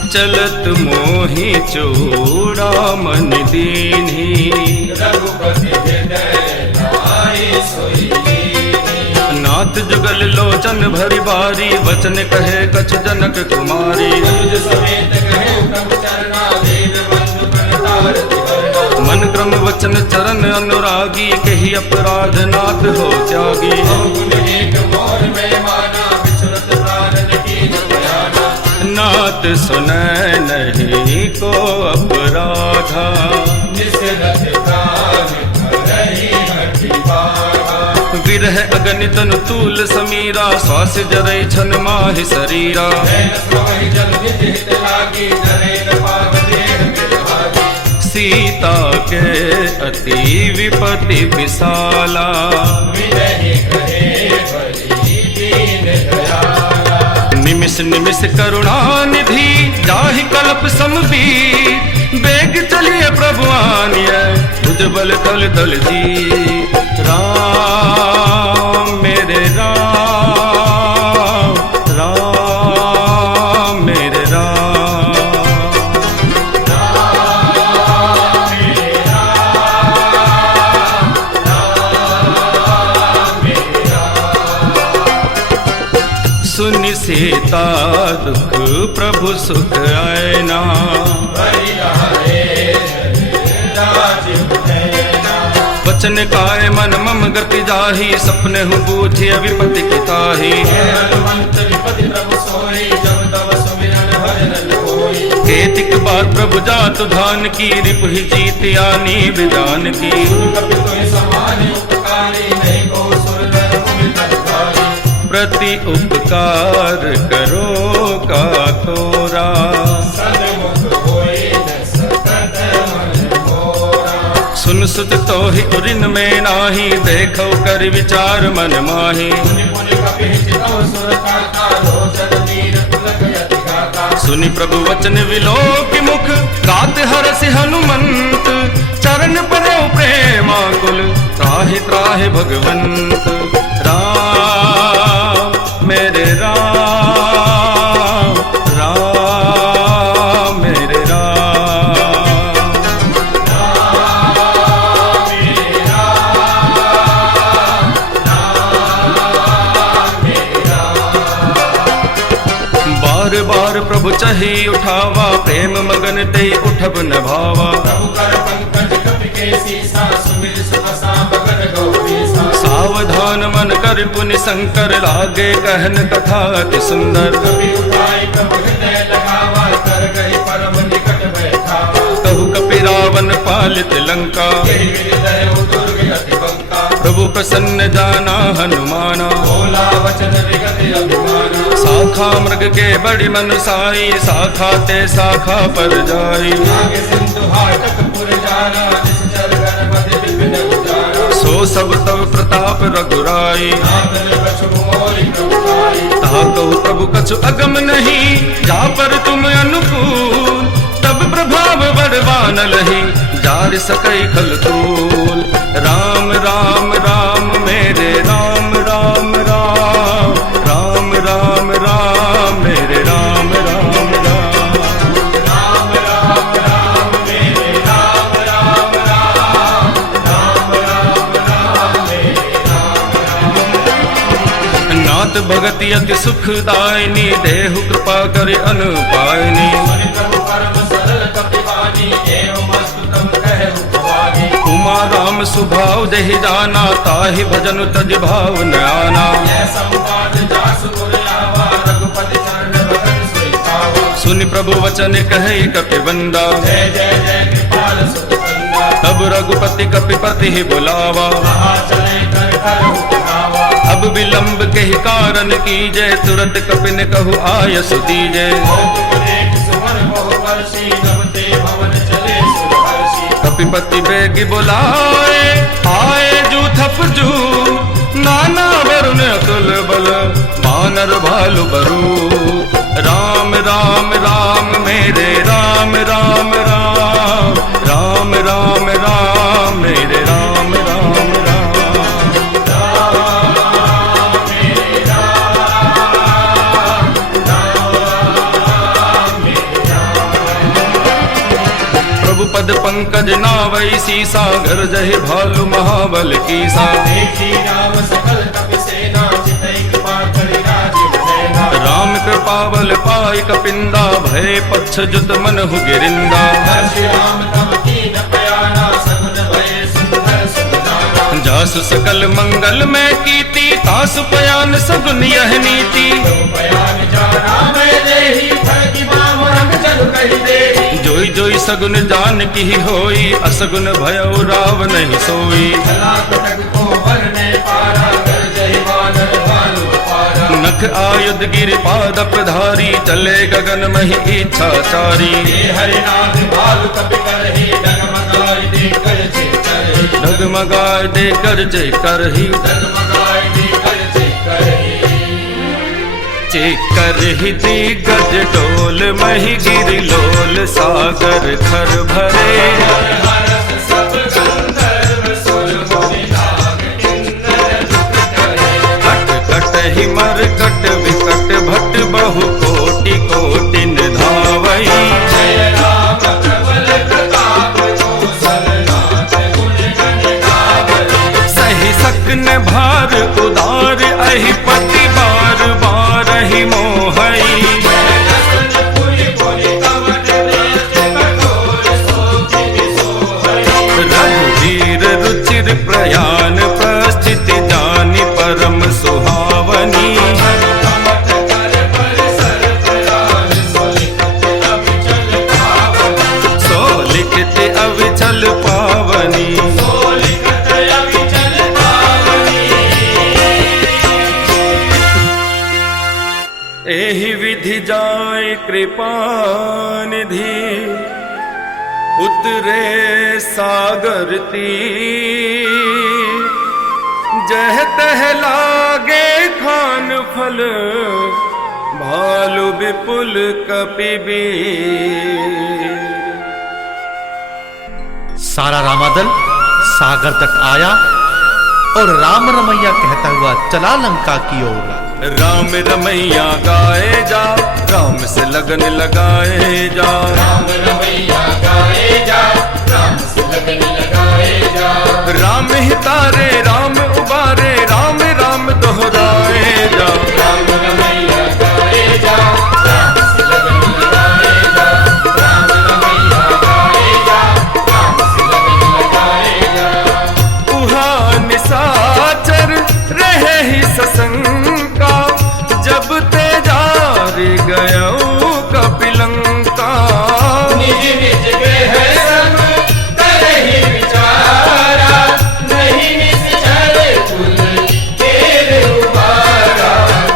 चलत मोहि चूड़ामन दीन्ही, रघुपति हृदय ध्याये सोई दीन्ही। नाथ जुगल लोचन भरि बारी, वचन कहे कछ जनक कुमारी। अनुज समेत कहे प्रभु चरना, देव बंधु प्रणतारति वरना। मन क्रम वचन चरण अनुरागी, कही अपराध नाथ हो त्यागी। गुण एक मोर में माना, विचरत प्राण की बयाना। नाथ सुनै नहीं को अपराधा, जिस रथ प्राण धरहि हठि बाधा। विरह अगनि तनु तूल समीरा, श्वास जरै छन माहि शरीरा। नैन स्रवहि जल निधि हित लागी, नरेन पाव देह मिल भागी। सीता के अति विपति विशाला, विनहि कहे बलि दीन दयाला। निमिष निमिष करुणा निधि, जाहि कल्प समबीर। बेग चलिए प्रभु आनिय, उज्जवल तल तल जी। राम मेरे राम, राम मेरे राम। सुनि सीता दुख प्रभु सुख आयना, वचन काय मन मम गति जाही, सपने हूँ बूझिय विपति की ताही। केतिक बार प्रभु जातु धान की, रिपु ही जीत आनी विजान की। प्रति उपकार करो का तोरा, सुन सुत तो ही उरिन में नाही, देखो कर विचार मन माही। सुनि प्रभु वचन विलोक मुख, गात हरसि हनुमंत। चरण परो प्रेमाकुल, त्राहि त्राहि भगवंत राम मेरे राम, राम मेरे राम, राम मेरे राम, राम मेरे राम। बार बार प्रभु चही उठावा, प्रेम मगन ते उठब न भावा। प्रभु कर पंकज कपि केसी, सुमिर सुबसा मगन गौरीसा। सावधान मन कर पुनि शंकर, लागे कहन कथा अति सुंदर। कपि उठाई प्रभु हृदय लगावा, कर गए परम निकट बैठावा। कहु कपि रावण पालित लंका, यही हृदय दुर्ग अति बंका। प्रभु प्रसन्न जाना हनुमाना, बोला वचन विगत अभिमाना। शाखा मृग के बड़ी मनुसाई, शाखा ते शाखा पर जाई। आगे सिंधु हाटक पुर जाना, निश्चर गणपति विपिन उजारा। सो सब तव प्रताप रघुराई, नाथन कछु मोरि प्रभु आई। ता कहु प्रभु कछु अगम नहीं, जा पर तुम अनुकूल। तब प्रभाव बड़वान लही, जार सकई खल तूल। राम राम राम मेरे राम, राम राम, राम राम राम मेरे राम, राम राम। राम राम राम मेरे राम, राम राम, राम राम राम मेरे राम राम। नाथ भगति अति सुखदायिनी, देहु कृपा करे अनुपायनी। मुनि प्रभु परम सरल कपिवानी, एवं मस्तुतम कहु भवानी। उमा राम सुभाव देहि जाना, ताहि भजन तज भाव न आना। यह संवाद जासु गुर लावा, रघुपति चरण भगत सोई पावा। सुनि प्रभु वचन कहे कपिबंदा, जय जय जय कृपाल सुत कंदा। तब रघुपति कपिपति ही बुलावा। कहा चले कर करहु कहावा। अब विलंब के ही कारण कीजय, तुरंत कपिन कहु आयस दीजय। कौतुक देख सुमन बहु वर्षी, नमते भवन चले सुरहर्षि। कपिपति बेगी बुलाए, आए जू थप जू। नाना वरुण अतुल बल, बानर भालु बरू। राम राम राम मेरे राम, राम राम, राम राम राम मेरे राम, राम राम। प्रभु पद पंकज नावई सीसा, घर जहि भालु महाबल कीसा। देखी राम सकल कपि सेना, चितई कृपा करि राजीव नयना। राम कृपा बल पाई कपिंदा, भय पच्छ जुत मनहु गिरिंदा। हर्षि राम तब कीन पयाना, सगुन भय सुंदर सुजाना। जासु सकल मंगल में कीती, तासु पयान सगुन यह नीति। तुम पयान जाना मैं देही, भय की बाम रंग जग कहि देही। जोई जोई सगुन जान की होई, असगुन भयउ राव नहीं सोई। चला कटक को वरने पारा, कर जहि वानर भालु अपारा। नख आयुध गिरि पाद प्रधारी, चले गगन महि इच्छा सारी। हे हरिनाथ भालु कपि करहि, डगमगाई दे कर जे करहि। डगमगाय दे कर जय करही। डगमगाई दे कर जे करहि। चेकर ही दिग्गज डोल, मही गिरि लोल, सागर खर भरे। हरस सब गंधर्व सुर मुनि नाग, किन्नर दुख करे। कट कट ही मर कट विकट, भट बहु कोटि कोटि धावई। जय राम प्रबल प्रताप, कौशलनाथ गुण गण गावई। सही सकन भार उदार, अहि पति बार बार ही मोहई। रघुवीर रुचिर प्रयाण, प्रस्थिति जानि परम सुहावनी। सोलिखित अविचल पावनी। एहि विधि जाय कृपा निधि, उतरे सागर तीर। जह तह लागे खान फल, भालु विपुल कपिबीर। सारा रामादल सागर तट आया और राम रमैया कहता हुआ चला लंका की ओर। राम रमैया गाए जा, राम से लगन लगाए जा। राम रमैया गाए जा, राम से लगन लगाए जा। राम ही तारे राम उबारे, राम राम दोहराए जा। राम रमैया गाए जा, राम से लगन लगाए जा। राम रमैया गाए जा, राम से लगन लगाए जा। उहा निसाचर रहे ही ससंका, जब तेजारी गयो कपिलंका। निज निज गृह सब करहि विचारा, नहीं निश्चल कुल केर उबारा।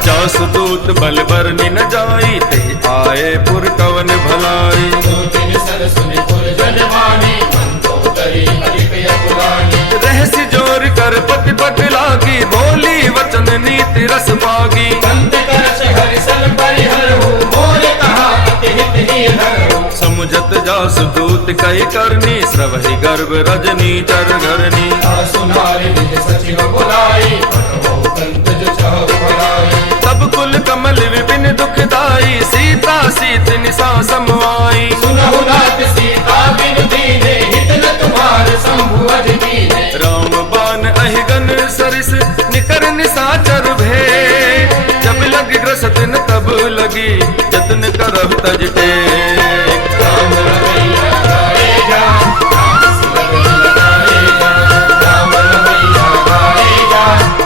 जासुदूत बल बरनि न जाई, ते आए पुर कवन भलाई। दो दिन सर सुनि पुर जन मानी, मंदोदरी अधिक अपुरानी। रहस्य जोर कर पति पट लागी, बोली वचन नीति रस पागी। कंत करश हरिसल परिहर हो, मोर कहा अति हित ही हर हो। समुझत जासुदूत कई करनी, स्रवहि गर्भ रजनी चर घरनी। सुनारी निज सचिव बुलाई, पठवो कंत जो चाहु भलाई। तब कुल कमल विपिन दुखदाई, सीता सीत निसा समाई। सुनहु नाथ सीता बिनु दीने, हित न तुम्हार शंभु अज कीने। राम बान अहिगन सरिस निकर निसाचर भे, जब लग ग्रसत न तब लगी, जतन करब तज टेक। राम रमैया गाए जा, राम से लगन लगाए जा। राम रमैया गाए जा,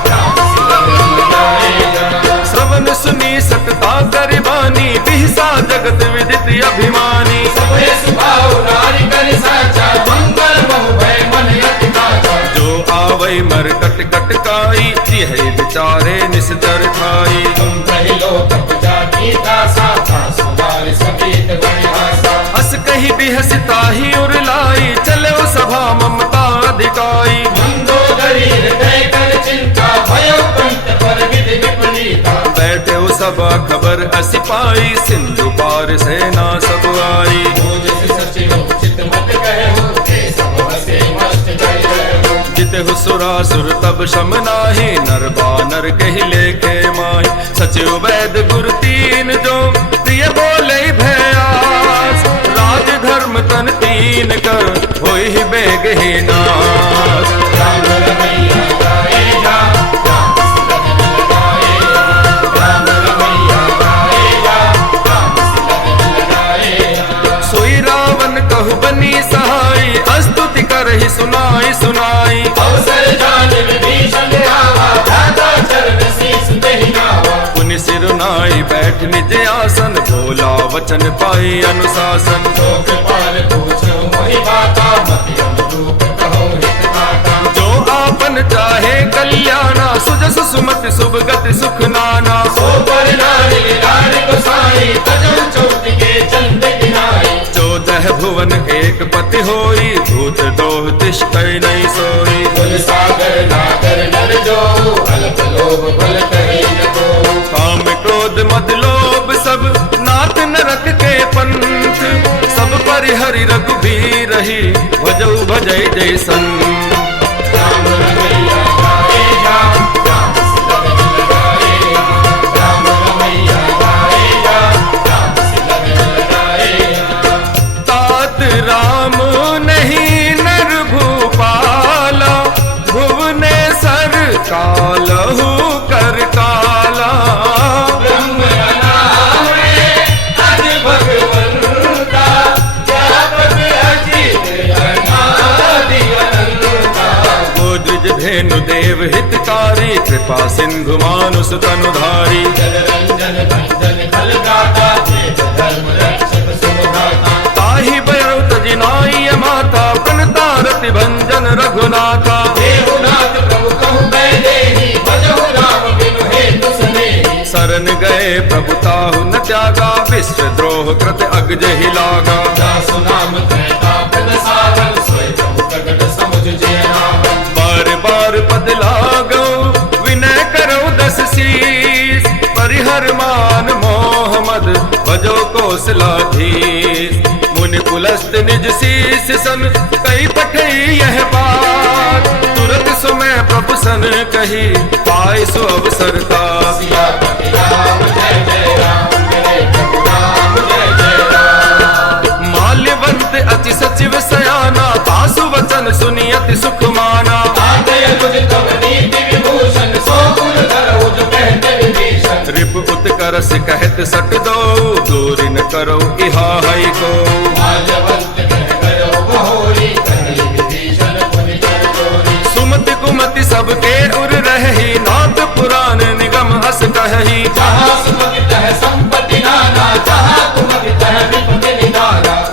राम से लगन लगाए जा। श्रवण सुनी सतता गरिबानी, बिहसा जगत विदित अभिमानी। सबे सुभाव नारी कर साचा, मंगल बहु भय मन अति काचा। जो आवै मर कट कट काई, तिह विचारे निस्तर खाई। तुम पहिलो तप जाती दासा, सुधार सकेत बनिहासा। हस कही बिहसता ही उरलाई, चलो सभा ममता अधिकाई। मंदोदरी हृदय कर चिंता, भयो पंत पर विधि विपरीता। बैठे वो सभा खबर असी पाई, सिंधु पार सेना सब आई। ओजस सचिव चित मत कहो, हे सब हसे मस्त जय रहो। जिते हो सुरासुर तब शम नाही, नर बानर कही लेखे माही। सचिव वैद गुरु तीन जो, प्रिय बोले भयास। राज धर्म तन तीन कर, होई ही बेग ही नास। राम रमैया गाए जा, राम से लगन लगाए जा। राम रमैया गाए जा, राम से लगन लगाए जा। सोई रावण कहु बनी सहाई, स्तुति करहि सुनाई सुनाई। अवसर जान विभीषण आवा, दाता चरण शीस देहि नावा। पुनि सिर नाई बैठ निज आसन, बोला वचन पाई अनुशासन। जो कृपाल पूछो मोहि बाता, मति अनुरूप कहो हित गाता। जो आपन चाहे कल्याणा, सुजस सुमति शुभ गति सुख नाना। सो पर नारी लाड़ गोसाई, तजौ चौति के चंद गिनाई। 14 भुवन एक पति होई, भूत दोह तिष्ठै नहीं सोई। कुल सागर नागर नर जो, अल्प लोभ बल कही न को। काम क्रोध मद लोभ सब, नाथ नरक के पंथ। सब परिहरि रघुबीर ही, भजऊ भजै जैसन। राम रमैया गाए जा, राम से लगन लगाए जा। राम रमैया गाए जा, राम से लगन लगाए जा। तात राम नहीं नर भूपाला, भुवनेश्वर कालहु कर काला। ब्रह्म अनामय अज भगवंता, व्यापक अजित अनादि अनंता। गोद्विज धेनु देव हितकारी, कृपा सिंधु मानुष तनुधारी। जल रंजन भंजन खल गाता, तेज धर्म रक्षक सुमधाता। ताहि बयरु तजिनाई माता, प्रणतारति भंजन रघुनाथा। देहुनाथ प्रभु कहु बैदेही, भजहु राम बिनु हेतु सनेही। शरण गए प्रभु ताहु न त्यागा, विश्व द्रोह कृत अग्ज ही लागा। दासु नाम कहता पद सावन, सोई प्रभु प्रगट समुझ जय रावण। बार बार पद लागो, विनय करो दस शीस। परिहर मान मोह मद, भजो कौशलाधीश। मुनि कुलस्त निज शीस सन कई पठई यह बात, तुरत सुमय प्रभु सन कही पाए सो अवसर का। माल्यवंत अति सचिव सयाना, तासु वचन सुनी अति सुख माना। रिप उत्करस कहत सट दो, दूरी न करो इहा हई को। सुमति कुमति सबके उर रही, नाथ पुराण निगम हस कही।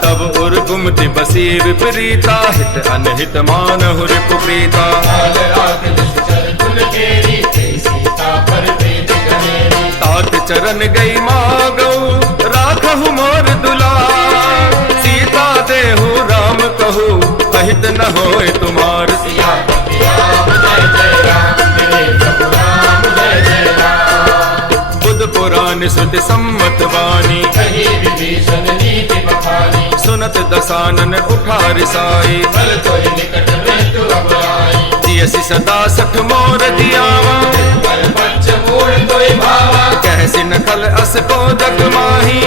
तब उर कुमति बसी विपरीता, हित अनहित मानहु रिपु प्रीता। तात चरण गई मागौ, राखहु मोर दुलार। सीता देहु राम कहू, अहित न होए तुमार। बुध पुराण श्रुति सम्मत वाणी, सुनत दसानन उठा रिसाई। जियसि सदा सठ मोर जियावा, कहसि नखल अस को जग माही।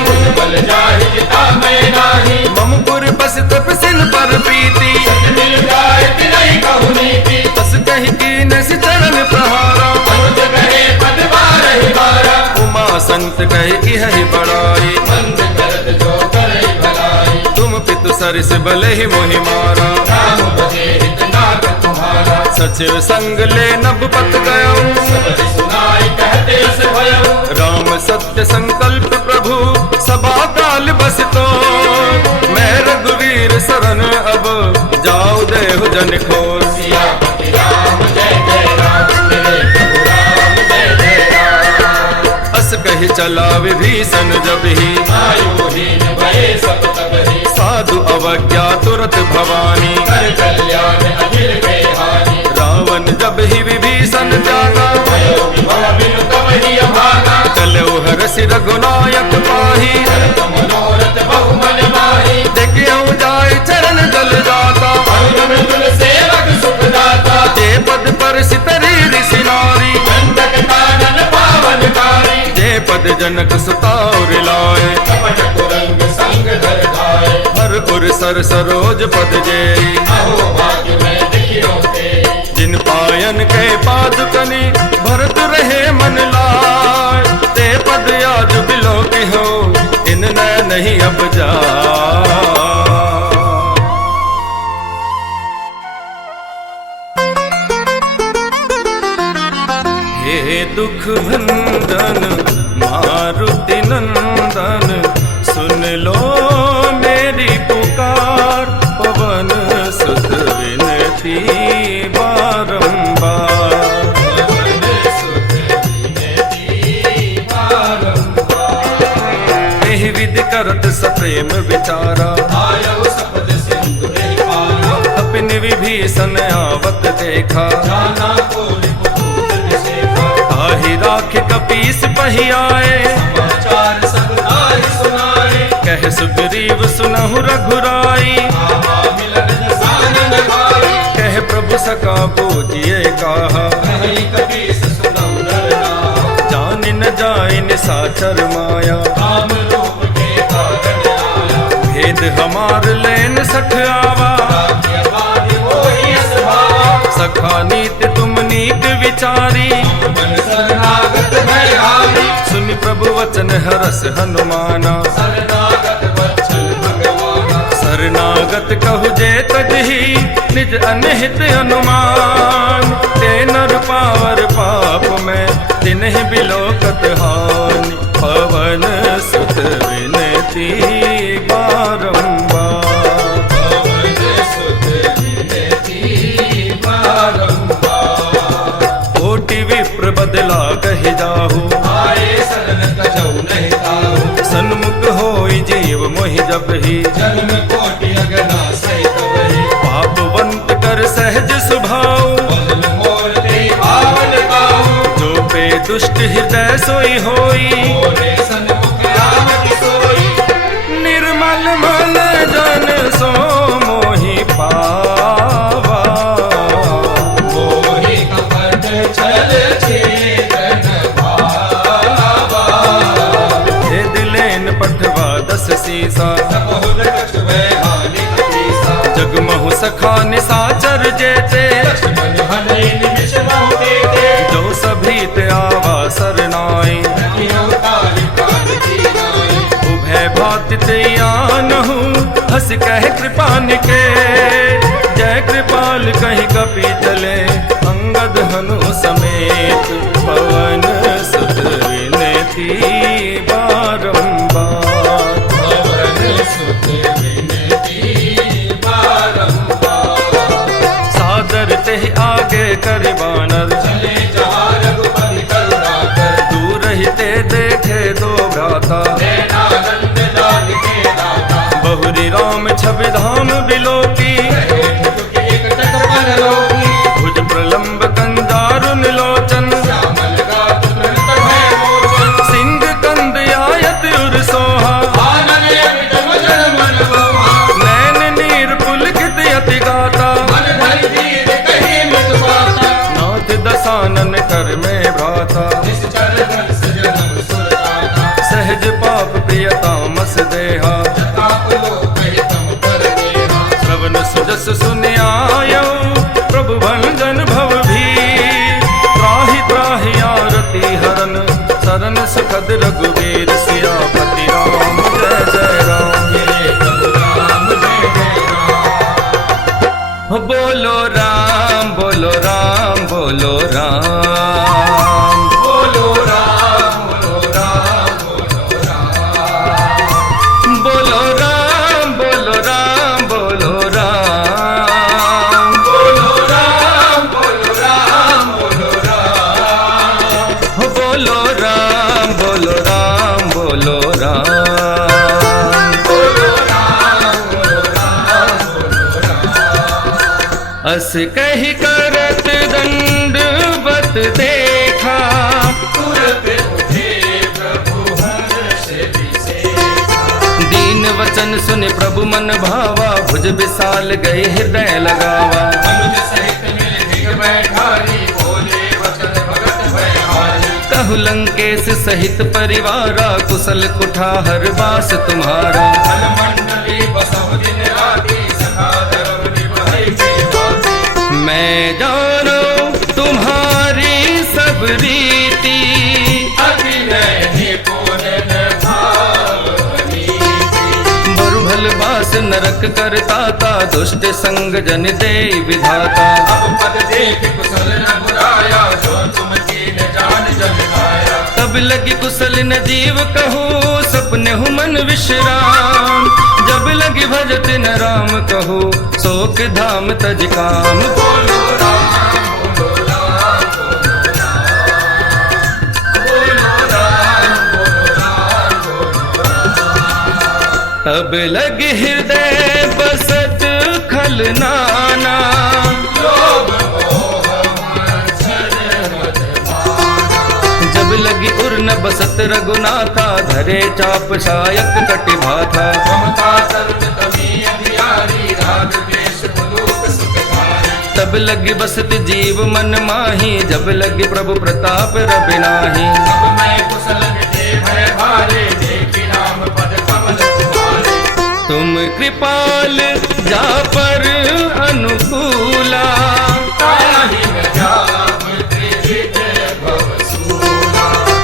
ममपुर बस तपसिल पर प्रीति, बस कही कीन सि चरण प्रहारा। उमा संत कही इह बड़ाई, तुम पितु सरस बल ही मोहि मारा। सचिव संग ले नभपत गयो, राम सत्य संकल्प प्रभु सभा काल बस तो। मैं रघुवीर शरण अब जाऊ देहु जन खोर। अस कही चला विभीषण जब ही, साधु अवज्ञा तुरत भवानी। रावण जब ही विभीषण जागा, चलो हरसि रघुनायक पाही। देखियो जाय चरण जल जाता, जे पद पर सितरी ऋषि नारी। जे पद जनक सुतार लाए, हर उर सर सरोज पद जे। जिन पायन के पादुकनि भरत रहे मन लाय। ते पद आज बिलो के हो, इन न नहीं अब जा। हे दुख भंजन मारुति नंदन, सुन लो मेरी पुकार। पवन सुत विनती बारंबार, एहि विधि करत सप्रेम विचारा। अपने विभीषण आवत देखा, ताहि राख कपीस पहियाए। कह सुग्रीव सुनहु रघुराई, कह प्रभु सका पूजिए कहा। जान न जाय निशाचर माया, भेद हमार लेन सठ आवा। सखा नीत तुम नीत विचारी, सुनि प्रभु वचन हरस हनुमाना। शरणागत कहु जे तजहि, निज अनहित अनुमान। ते नर पावर पाप में, तिन्हि बिलोकत हानि। पवन सुत विनती बारंबार, कोटि विप्र बदला कहि जाहु। सन्मुख होई जीव मोहि जबहि, पापवंत कर सहज स्वभाव। जो पे दुष्ट हृदय सोई होई, निर्मल मन जो 10 सीसा। जगमहु सखा निशाचर जेते, जो सभी ते आवा सरनाई। उभय भाति ते आनहु, हस कह कृपान के। जय कृपाल कहीं कपि चले, अंगद हनु समेत। पवन सुत विनती बारंबार, सादर ते आगे कर बानर, दूर ही ते देखे दो भ्राता। बहुरी राम छवि धाम बिलोकी, भुज प्रलंब कंदारुन लोचन। सिंह कंद आयत उर सोहा, नैन नीर पुलकित अति गाता। नाथ दसानन कर में भ्राता, सहज पाप प्रियतामस देहा। श्रवण सुजस सुनि आयो, प्रभु भंजन भव भी। त्राहि त्राहि आरती हरन, शरण सुखद रघुवीर। सियापति राम जय जय राम, बोलो राम बोलो राम बोलो राम, बोलो राम बोलो राम बोलो राम, बोलो राम बोलो राम बोलो राम, बोलो राम बोलो राम बोलो राम, बोलो राम बोलो राम बोलो राम। अस कही करत दंडवत देखा, दीन वचन सुने प्रभु मन भावा। भुज विशाल गए हृदय लगावा, कहु लंकेश सहित परिवारा। कुशल कुठार बास तुम्हारा, मैं जानो तुम्हारी सब रीति। बरुभल बास नरक करता था, दुष्ट संग जन दे विधाता। तब लगी कुशल न जीव कहूँ, सपने हूँ मन विश्राम। जब लगी भजत न राम कहूँ, शोक धाम तज काम। बोलो राम बोलो राम बोलो राम, बोलो राम बोलो राम। तब लगी हृदय बसत खल नाना, जब लगी उर न बसत रघुनाथा। धरे चाप शायक कटि भाथा, तब लगी बसत जीव मन माही। जब लगी प्रभु प्रताप रवि नाही, तुम कृपाल जा पर अनुकूला।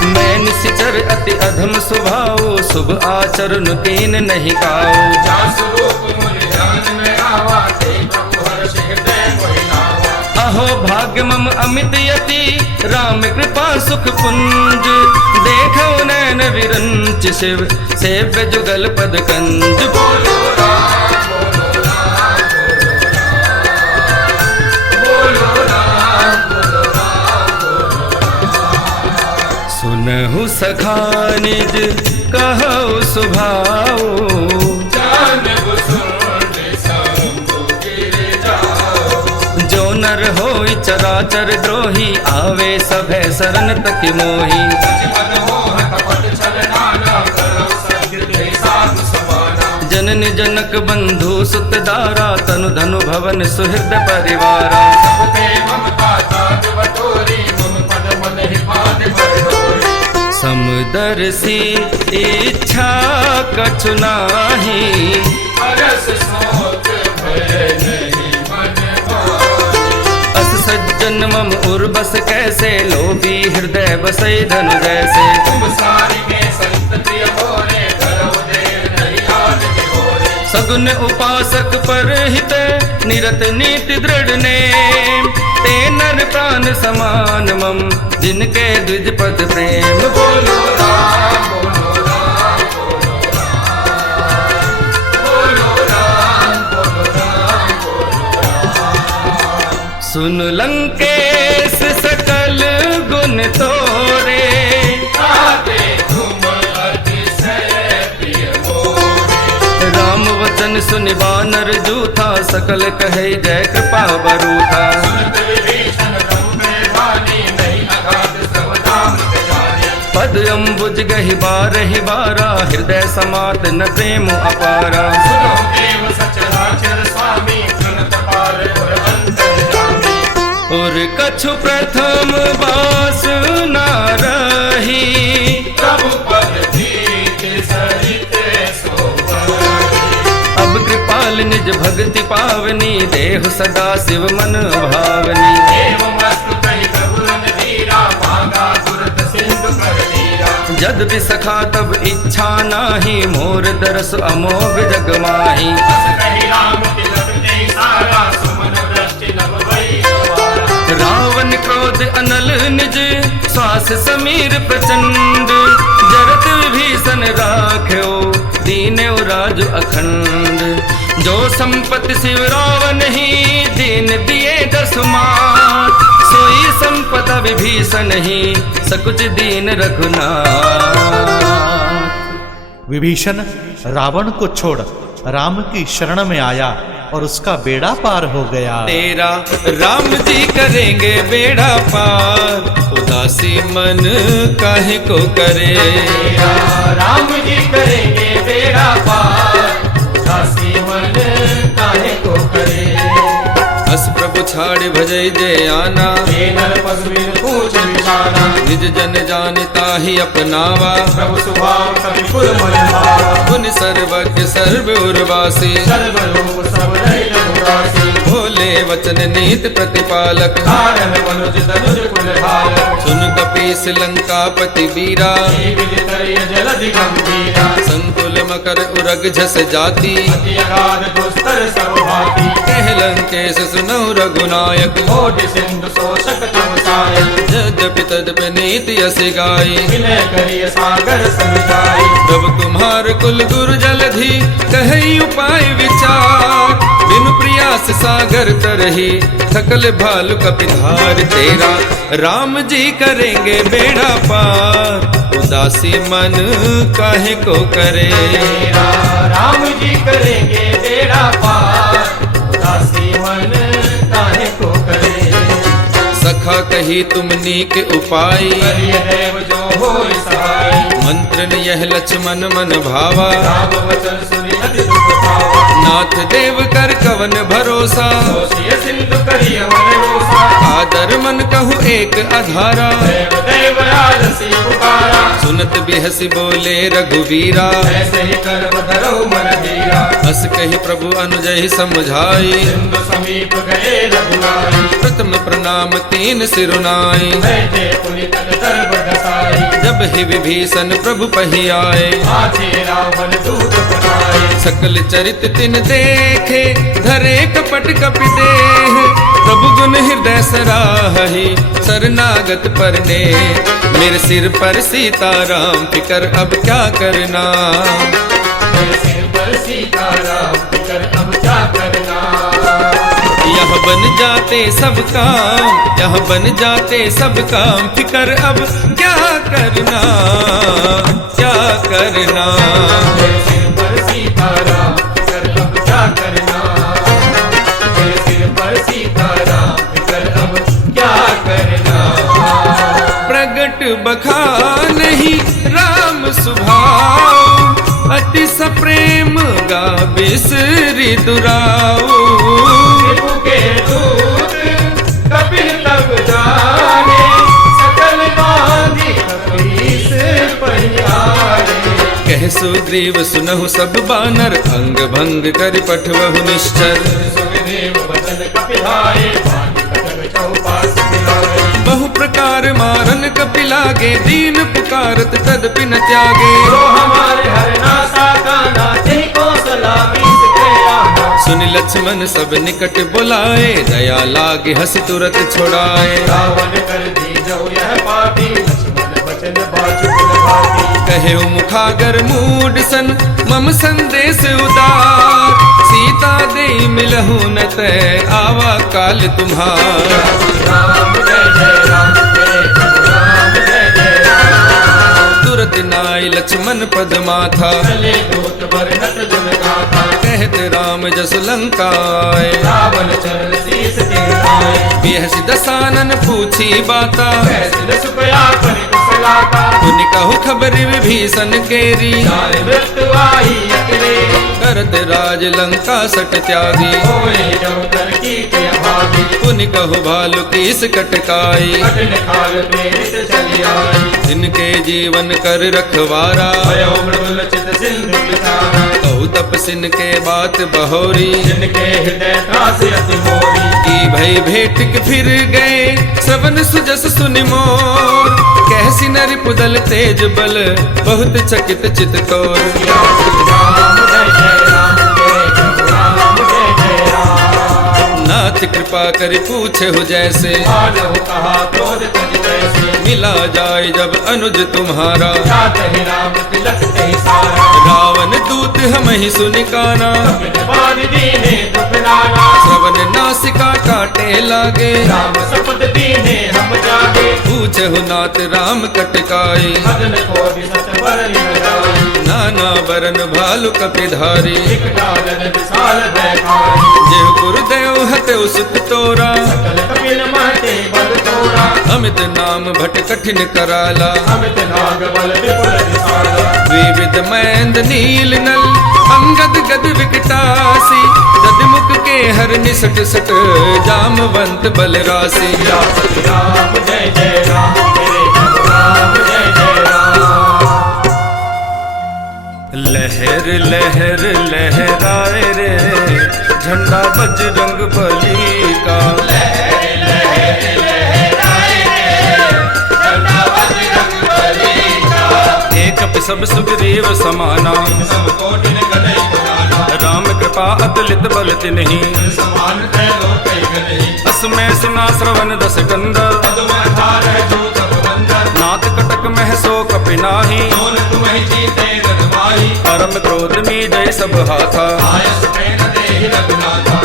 मैं निश्चर अति अधम स्वभाव, शुभ आचरण तीन नहीं काऊ। अहो भाग्य मम अमित यति, राम कृपा सुख पुंज। देखो नैन विरंच शिव, सेव्य जुगल पद कंज। बोलो राम बोलो राम बोलो राम, बोलो राम बोलो राम। सुनहु सखा निज कहु सुभाओ, नर होई चराचर द्रोही। आवे सभे शरण तक मोही, जनन जनक बंधु सुत दारा। तनु धनु भवन सुहृद परिवारा, समदर्शी इच्छा कछु नाही, अरस सोच भय नहीं मन माही। अस सज्जन मम उर्बस कैसे, लोभी हृदय बसै धनु जैसे। तुम सारी के संत प्रिय होरे, करो देर नहीं आज के होरे। सगुन उपासक पर हित, निरत नीति दृढ़ नेम। ते नर प्राण समान मम, जिनके द्विज पद प्रेम। बोलो राम बोलो राम बोलो राम, बोलो राम बोलो राम बोलो राम। सुन लंकेश सकल गुण तोरे, आते तुम अतिशय प्रिय मोरे। राम वचन सुनि वानर जूथा, सकल कहे जय कृपा बरूथा। सुनत विभीषण ब्रह्मे वाणी, नहीं अगाध सब धाम जाने। पद अम्बुज गहि बारहि बारा, हृदय समात न प्रेम अपारा। सुनो देव सचराचर स्वामी, सुनत पार और अंतर्यामी। और कछु प्रथम बास न रही, प्रभु पद धीत सरित सोवरी। अब कृपाल निज भक्ति पावनी, देहु सदा शिव मन भावनी। एवं वस्तु कहि प्रभु रणधीरा, मांगा तुरत सिंधु कर लीरा। जद बिसखा तब इच्छा नाही, मोर दरस अमोघ जग माही। अस कहि राम तिलक नहीं सारा, सुमन दृष्टि नभ भई सवारा। रावण क्रोध अनल निज, श्वास समीर प्रचंड। जरत विभीषण राख्यो, दीन्यो राजु अखंड। जो संपत्ति शिव रावण ही, दीन दिए दसु मात। सोई संपदा विभीषण ही, सकुच दीन रघुनाथ। विभीषण रावण को छोड़ राम की शरण में आया और उसका बेड़ा पार हो गया। तेरा राम जी करेंगे बेड़ा पार, उदासी मन काहे को करे। तेरा राम जी करेंगे बेड़ा पार, उदासी मन काहे को करे। हस प्रभु छाड़ भजई जय आना, हे नर पशु बिन पूछ निशाना। निज जन जानता ही अपनावा। प्रभु स्वभाव कवि कुल मन भावा। पुन सर्वज्ञ सर्व उर्वासी, सर्वलोक सब रहित उदासी। भोले वचन नीत प्रतिपालक। कारण मनुज तनुज कुल धारक। सुन कपीस लंकापति वीरा, हे विदितरिय जलधि गंभीरा। संकुल मकर उरग झस जाति। अति अगाध दुस्तर सब भांति। कह लंकेश सुनहु रघुनायक। कोटि सिंधु शोषक तम सायक। यद्यपि तद्यपि नीति यसी गाई। विनय करिय सागर समिताई। प्रभु तुम्हार कुल गुरु जलधि, कहि उपाय विचार। बिनु प्रयास सागर तरही, थकल भालु कपिधार। तेरा राम जी करेंगे बेड़ा पार, उदासी मन काहे को करे। तेरा राम जी करेंगे बेड़ा पार, उदासी मन काहे को करे। सखा कही तुम नीक उपाय, करिय देव जो होय सहाय। मंत्र न यह लक्ष्मण मन भावा। राम वचन सुनि अति दुख पावा। नाथ देव कर कवन भरोसा, दोषिय सिंधु करिय मन रोसा। आदर मन कहु एक अधारा। देव देव आलसी पुकारा। सुनत बिहसी बोले रघुवीरा, ऐसे ही कर्म धरो मन धीरा। हस कहि प्रभु अनुजहि समझाई। सिंधु समीप गए रघुनाई। प्रथम प्रणाम तीन सिरुनाई। बैठे पुनि तन दर्भ दसाई। जब ही विभीषण प्रभु पही आए, हाथे रावण दूत बनाए। सकल चरित तिन देखे, धरे कपट कपि देह। प्रभु गुण हृदय सराहि, शरणागत परने। मेरे सिर पर सीताराम, फिकर अब क्या करना। मेरे सिर पर सीताराम, फिकर अब क्या करना। यह बन जाते सब काम, यह बन जाते सब काम। फिकर अब क्या करना, क्या करना। मेरे सिर पर सीताराम, फिकर अब क्या करना। मेरे सिर पर सीताराम, फिकर अब क्या करना। प्रगट बखान ही राम सुभाव, अति सप्रेम गा बिसरि दुराऊ। प्रभु के दूत कपिल तब जाने, सकल बांधि कपीस कह सुग्रीव सुनहु सब बानर, अंग भंग कर पठवहु निश्चर। बहु प्रकार मारन कपि लागे, दीन पुकारत तदपि न त्यागे। सुन लक्ष्मण सब निकट बुलाए, दया लागे हस तुरत छुड़ाए। कहे मुखागर मूड सन, मम संदेश उदार। सीता दे मिलहु न तय, आवा काल तुम्हार। तुरत नाय लक्ष्मण पद माथा, कहत राम जस लंकाए। बिहस दसानन पूछी बाता, पुनि कहु खबर विभीषण केरी। करत राज लंका सट त्यागी, पुनि कहु भालु कीस कटकाई। जिनके जीवन कर रखवारा, कहु तपसिन के बात बहोरी। की भई भेट के फिर गए, श्रवण सुजस सुनि मोर। कैसी नर पुदल तेज बल, बहुत चकित चित तोर। नाथ कृपा कर पूछे हो जैसे, मिला जाए जब अनुज तुम्हारा। रावण दूत हम ही सुनिकाना, श्रवण नासिका काटे लागे। पूछे हो नाथ राम कटकाई, नाना बरन भालु कपिधारी। जेहु गुरुदेव हते सुत तोरा, अमित नाम भट कठिन कराला। विविध मैंद नील नल, अंगद गद विकटासी। गद मुख के हर निसट सट, जामवंत बल राशि। राम जय जय राम, राम जय जय राम। लहर लहर लहराए रे, झंडा बजरंग बली का। एक सब सुग्रीव समाना, राम कृपा अतुलित बल तिन्हि। असमय सुना श्रवण दस कंदर, नाथ कटक मह सो कपि नाही। परम क्रोध में जय सब हाथा,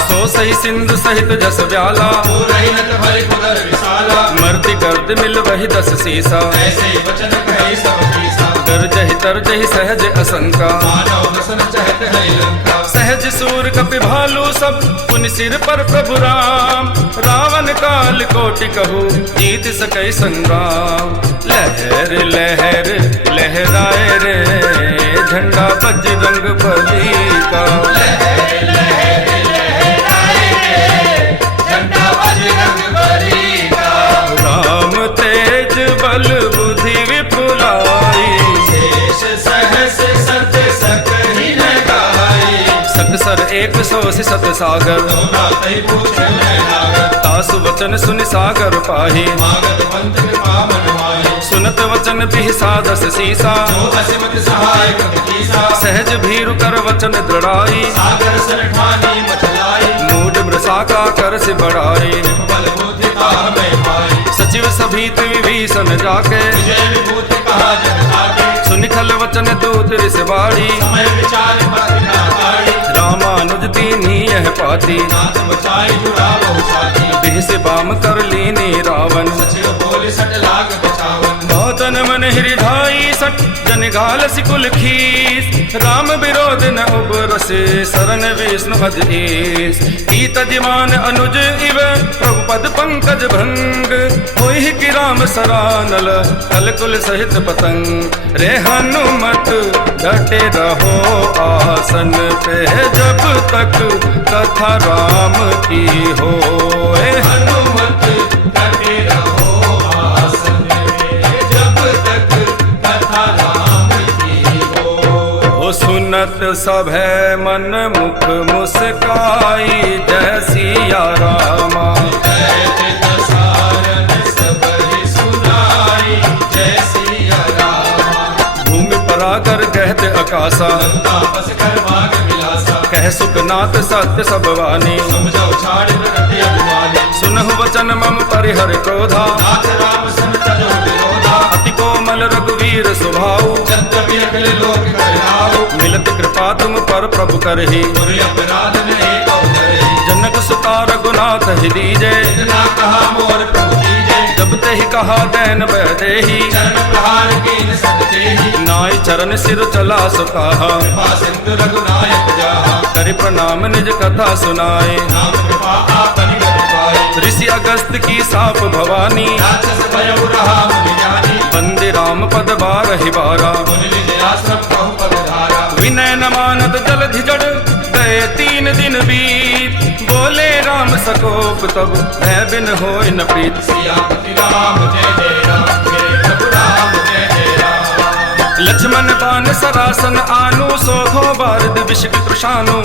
सो सही सिंधु सहित जस व्याला। मर्ति गर्द मिल वही दस सीसा, गर्जहि तरजहि सहज असंका। सहज सूर कपि भालू सब, पुनि सिर पर प्रभु राम। रावण काल कोटि कहू, जीत सकै संग्राम। लहर लहर लहराए रे, झंडा बजरंग बली का। राम तेज बल बुद्धि विपुलाई। सर 100 सत सागर, तासु वचन सुनि सागर पाही। सुनत वचन बिहि सादस सीसा, सहज भीरु कर वचन दृढ़ाई। मूढ़ मृषा का कर से बढ़ाई, सचिव सभीत विभीषण जाके। सुनि खल वचन दूत रिस बाड़ी, रामानुज दीनी यह पाती। देह से बाम कर लीनी रावण, तन मन हृदय सट जन घाल सिकुल खीस। राम विरोध न उबरसे, शरण विष्णु भज ईस। ईत जिमान अनुज इव, प्रभु पद पंकज भंग। होहि कि राम सरानल, कलकुल सहित पतंग। रे हनुमत डटे रहो आसन पे, जब तक कथा राम की हो। हनुमत डटे रहो आसन पे, जब तक कथा राम की हो। हो सुनत सभै मन मुख मुस्काई, जय सिया रामा। भूमि परागर कहत आकाशा, कह सुखनाथ सत्य सब वाणी। सुनहु वचन मम परिहर क्रोधा, अति कोमल रघुवीर स्वभाव। मिलत कृपा तुम पर प्रभु करहि, जनक सुता रघुनाथ ही दीजे। जब ते ही कहा दैन बह देहि, नाई चरण सिर चला सुकाहा। करि प्रणाम निज कथा सुनाए, ऋषि अगस्त की साप भवानी। बंदे राम पद बारहि बारा, विनय न मानत जलधि जड़। गए 3 दिन बीत, बोले राम सकोप तब भय बिन होय न प्रीत। लक्ष्मण बान सरासन आनु, सोघो बारद विषिक कृशानु।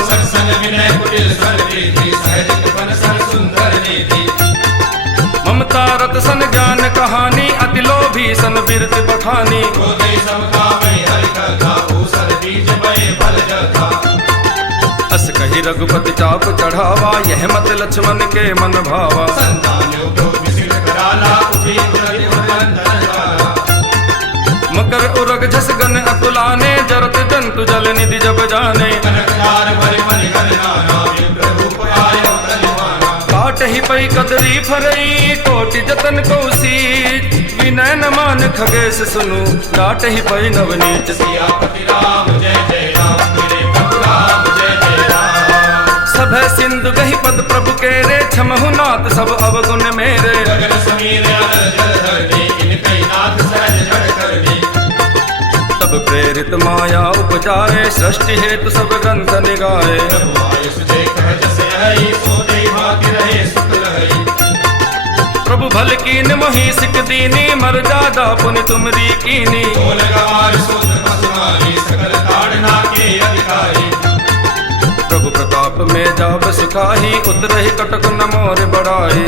ममता रत सन ज्ञान कहानी, अति लोभी सन बिरत बखानी। अस कही रघुपति चाप चढ़ावा, यह मत लक्ष्मण के मन भावा। मकर उरग झस गन अकुलाने, जरत जंतु जल निधि जब जाने। काट ही पई कदरी फरई, कोटि जतन को सीच। विनय न मान खगेश सुनु, काट ही पई नवनीच। सब है सिंधु गही पद प्रभु के रे, क्षमहु नाथ सब अवगुण मेरे। तब प्रेरित माया उपजाए, सृष्टि हेतु सब ग्रंथ निगाए। प्रभु भल कीन मोहि सिक दीनी, मर जादा पुनि तुमरी कीनी। प्रभु प्रताप में जाब सुखाही, उतरहि कटक न मोर बढ़ाई।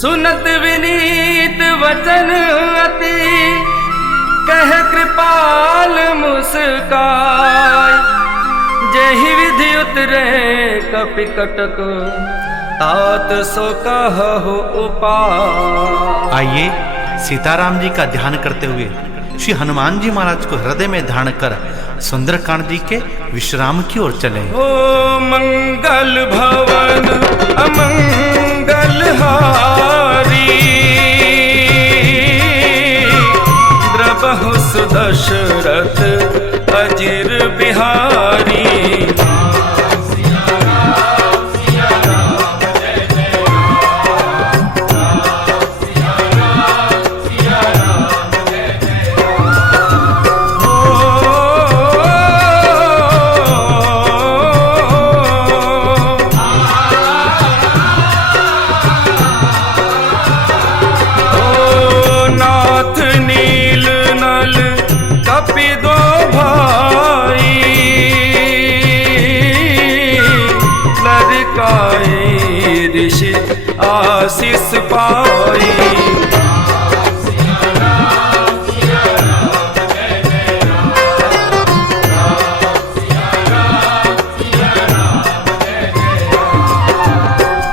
सुनत विनीत वचन अति, कह कृपाल मुस्काय। जेहि विधि उतरे कपि कटक, तात सो कहु उपाय। आइए सीताराम जी का ध्यान करते हुए श्री हनुमान जी महाराज को हृदय में धारण कर सुंदरकांड जी के विश्राम की ओर चले। ओ मंगल भवन अमंगल हारी, द्रबहु सुदशरथ अजिर बिहारी। ऋषि आशीष पाई।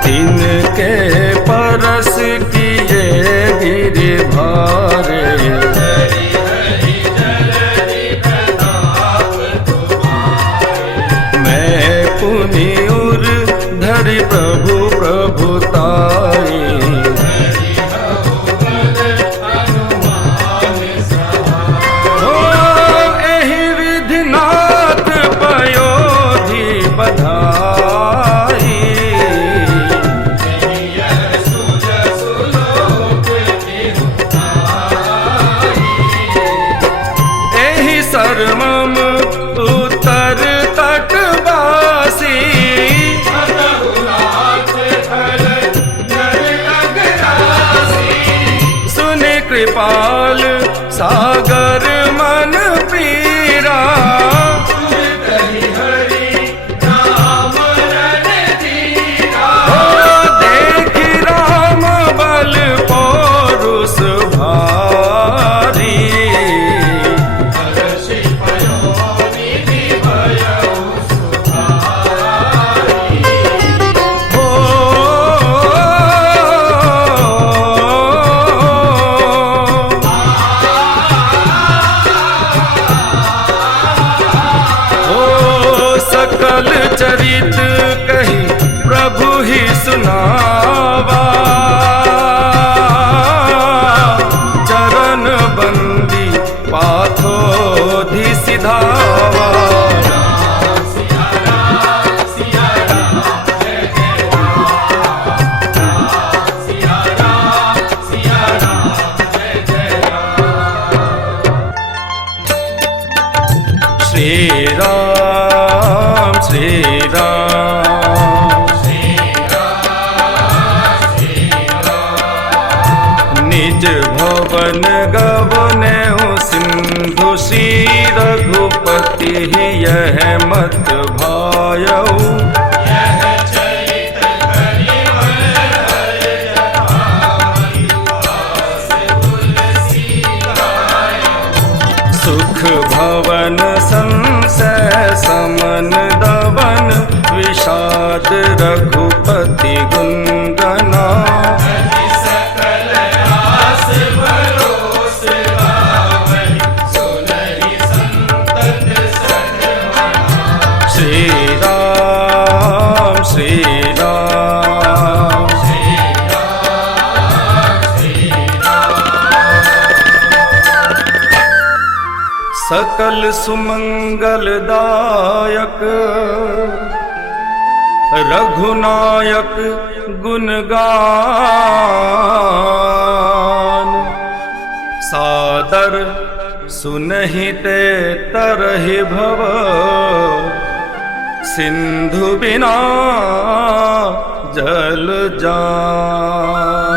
तिनके परस किए गिरि भारे, मैं पुनि उर धरि प्रभु प्रभुताई। लाल सागर मन पीरा। देखी राम बल पौरुष भारी। सकल चरित कही प्रभु ही सुनावा। चरण बंदी पाथोधि सिधावा। श्री राम श्री राम निज भवन गवने सिंधु श्री रघुपति यह मत भायऊ। सुख भवन संशय समन दवन विषाद रघुपति गुंगना। श्री राम श्री राम सकल सुमंगलदायक रघुनायक गुणगान। सादर सुनहिते तरहि भव सिंधु बिना जल जान।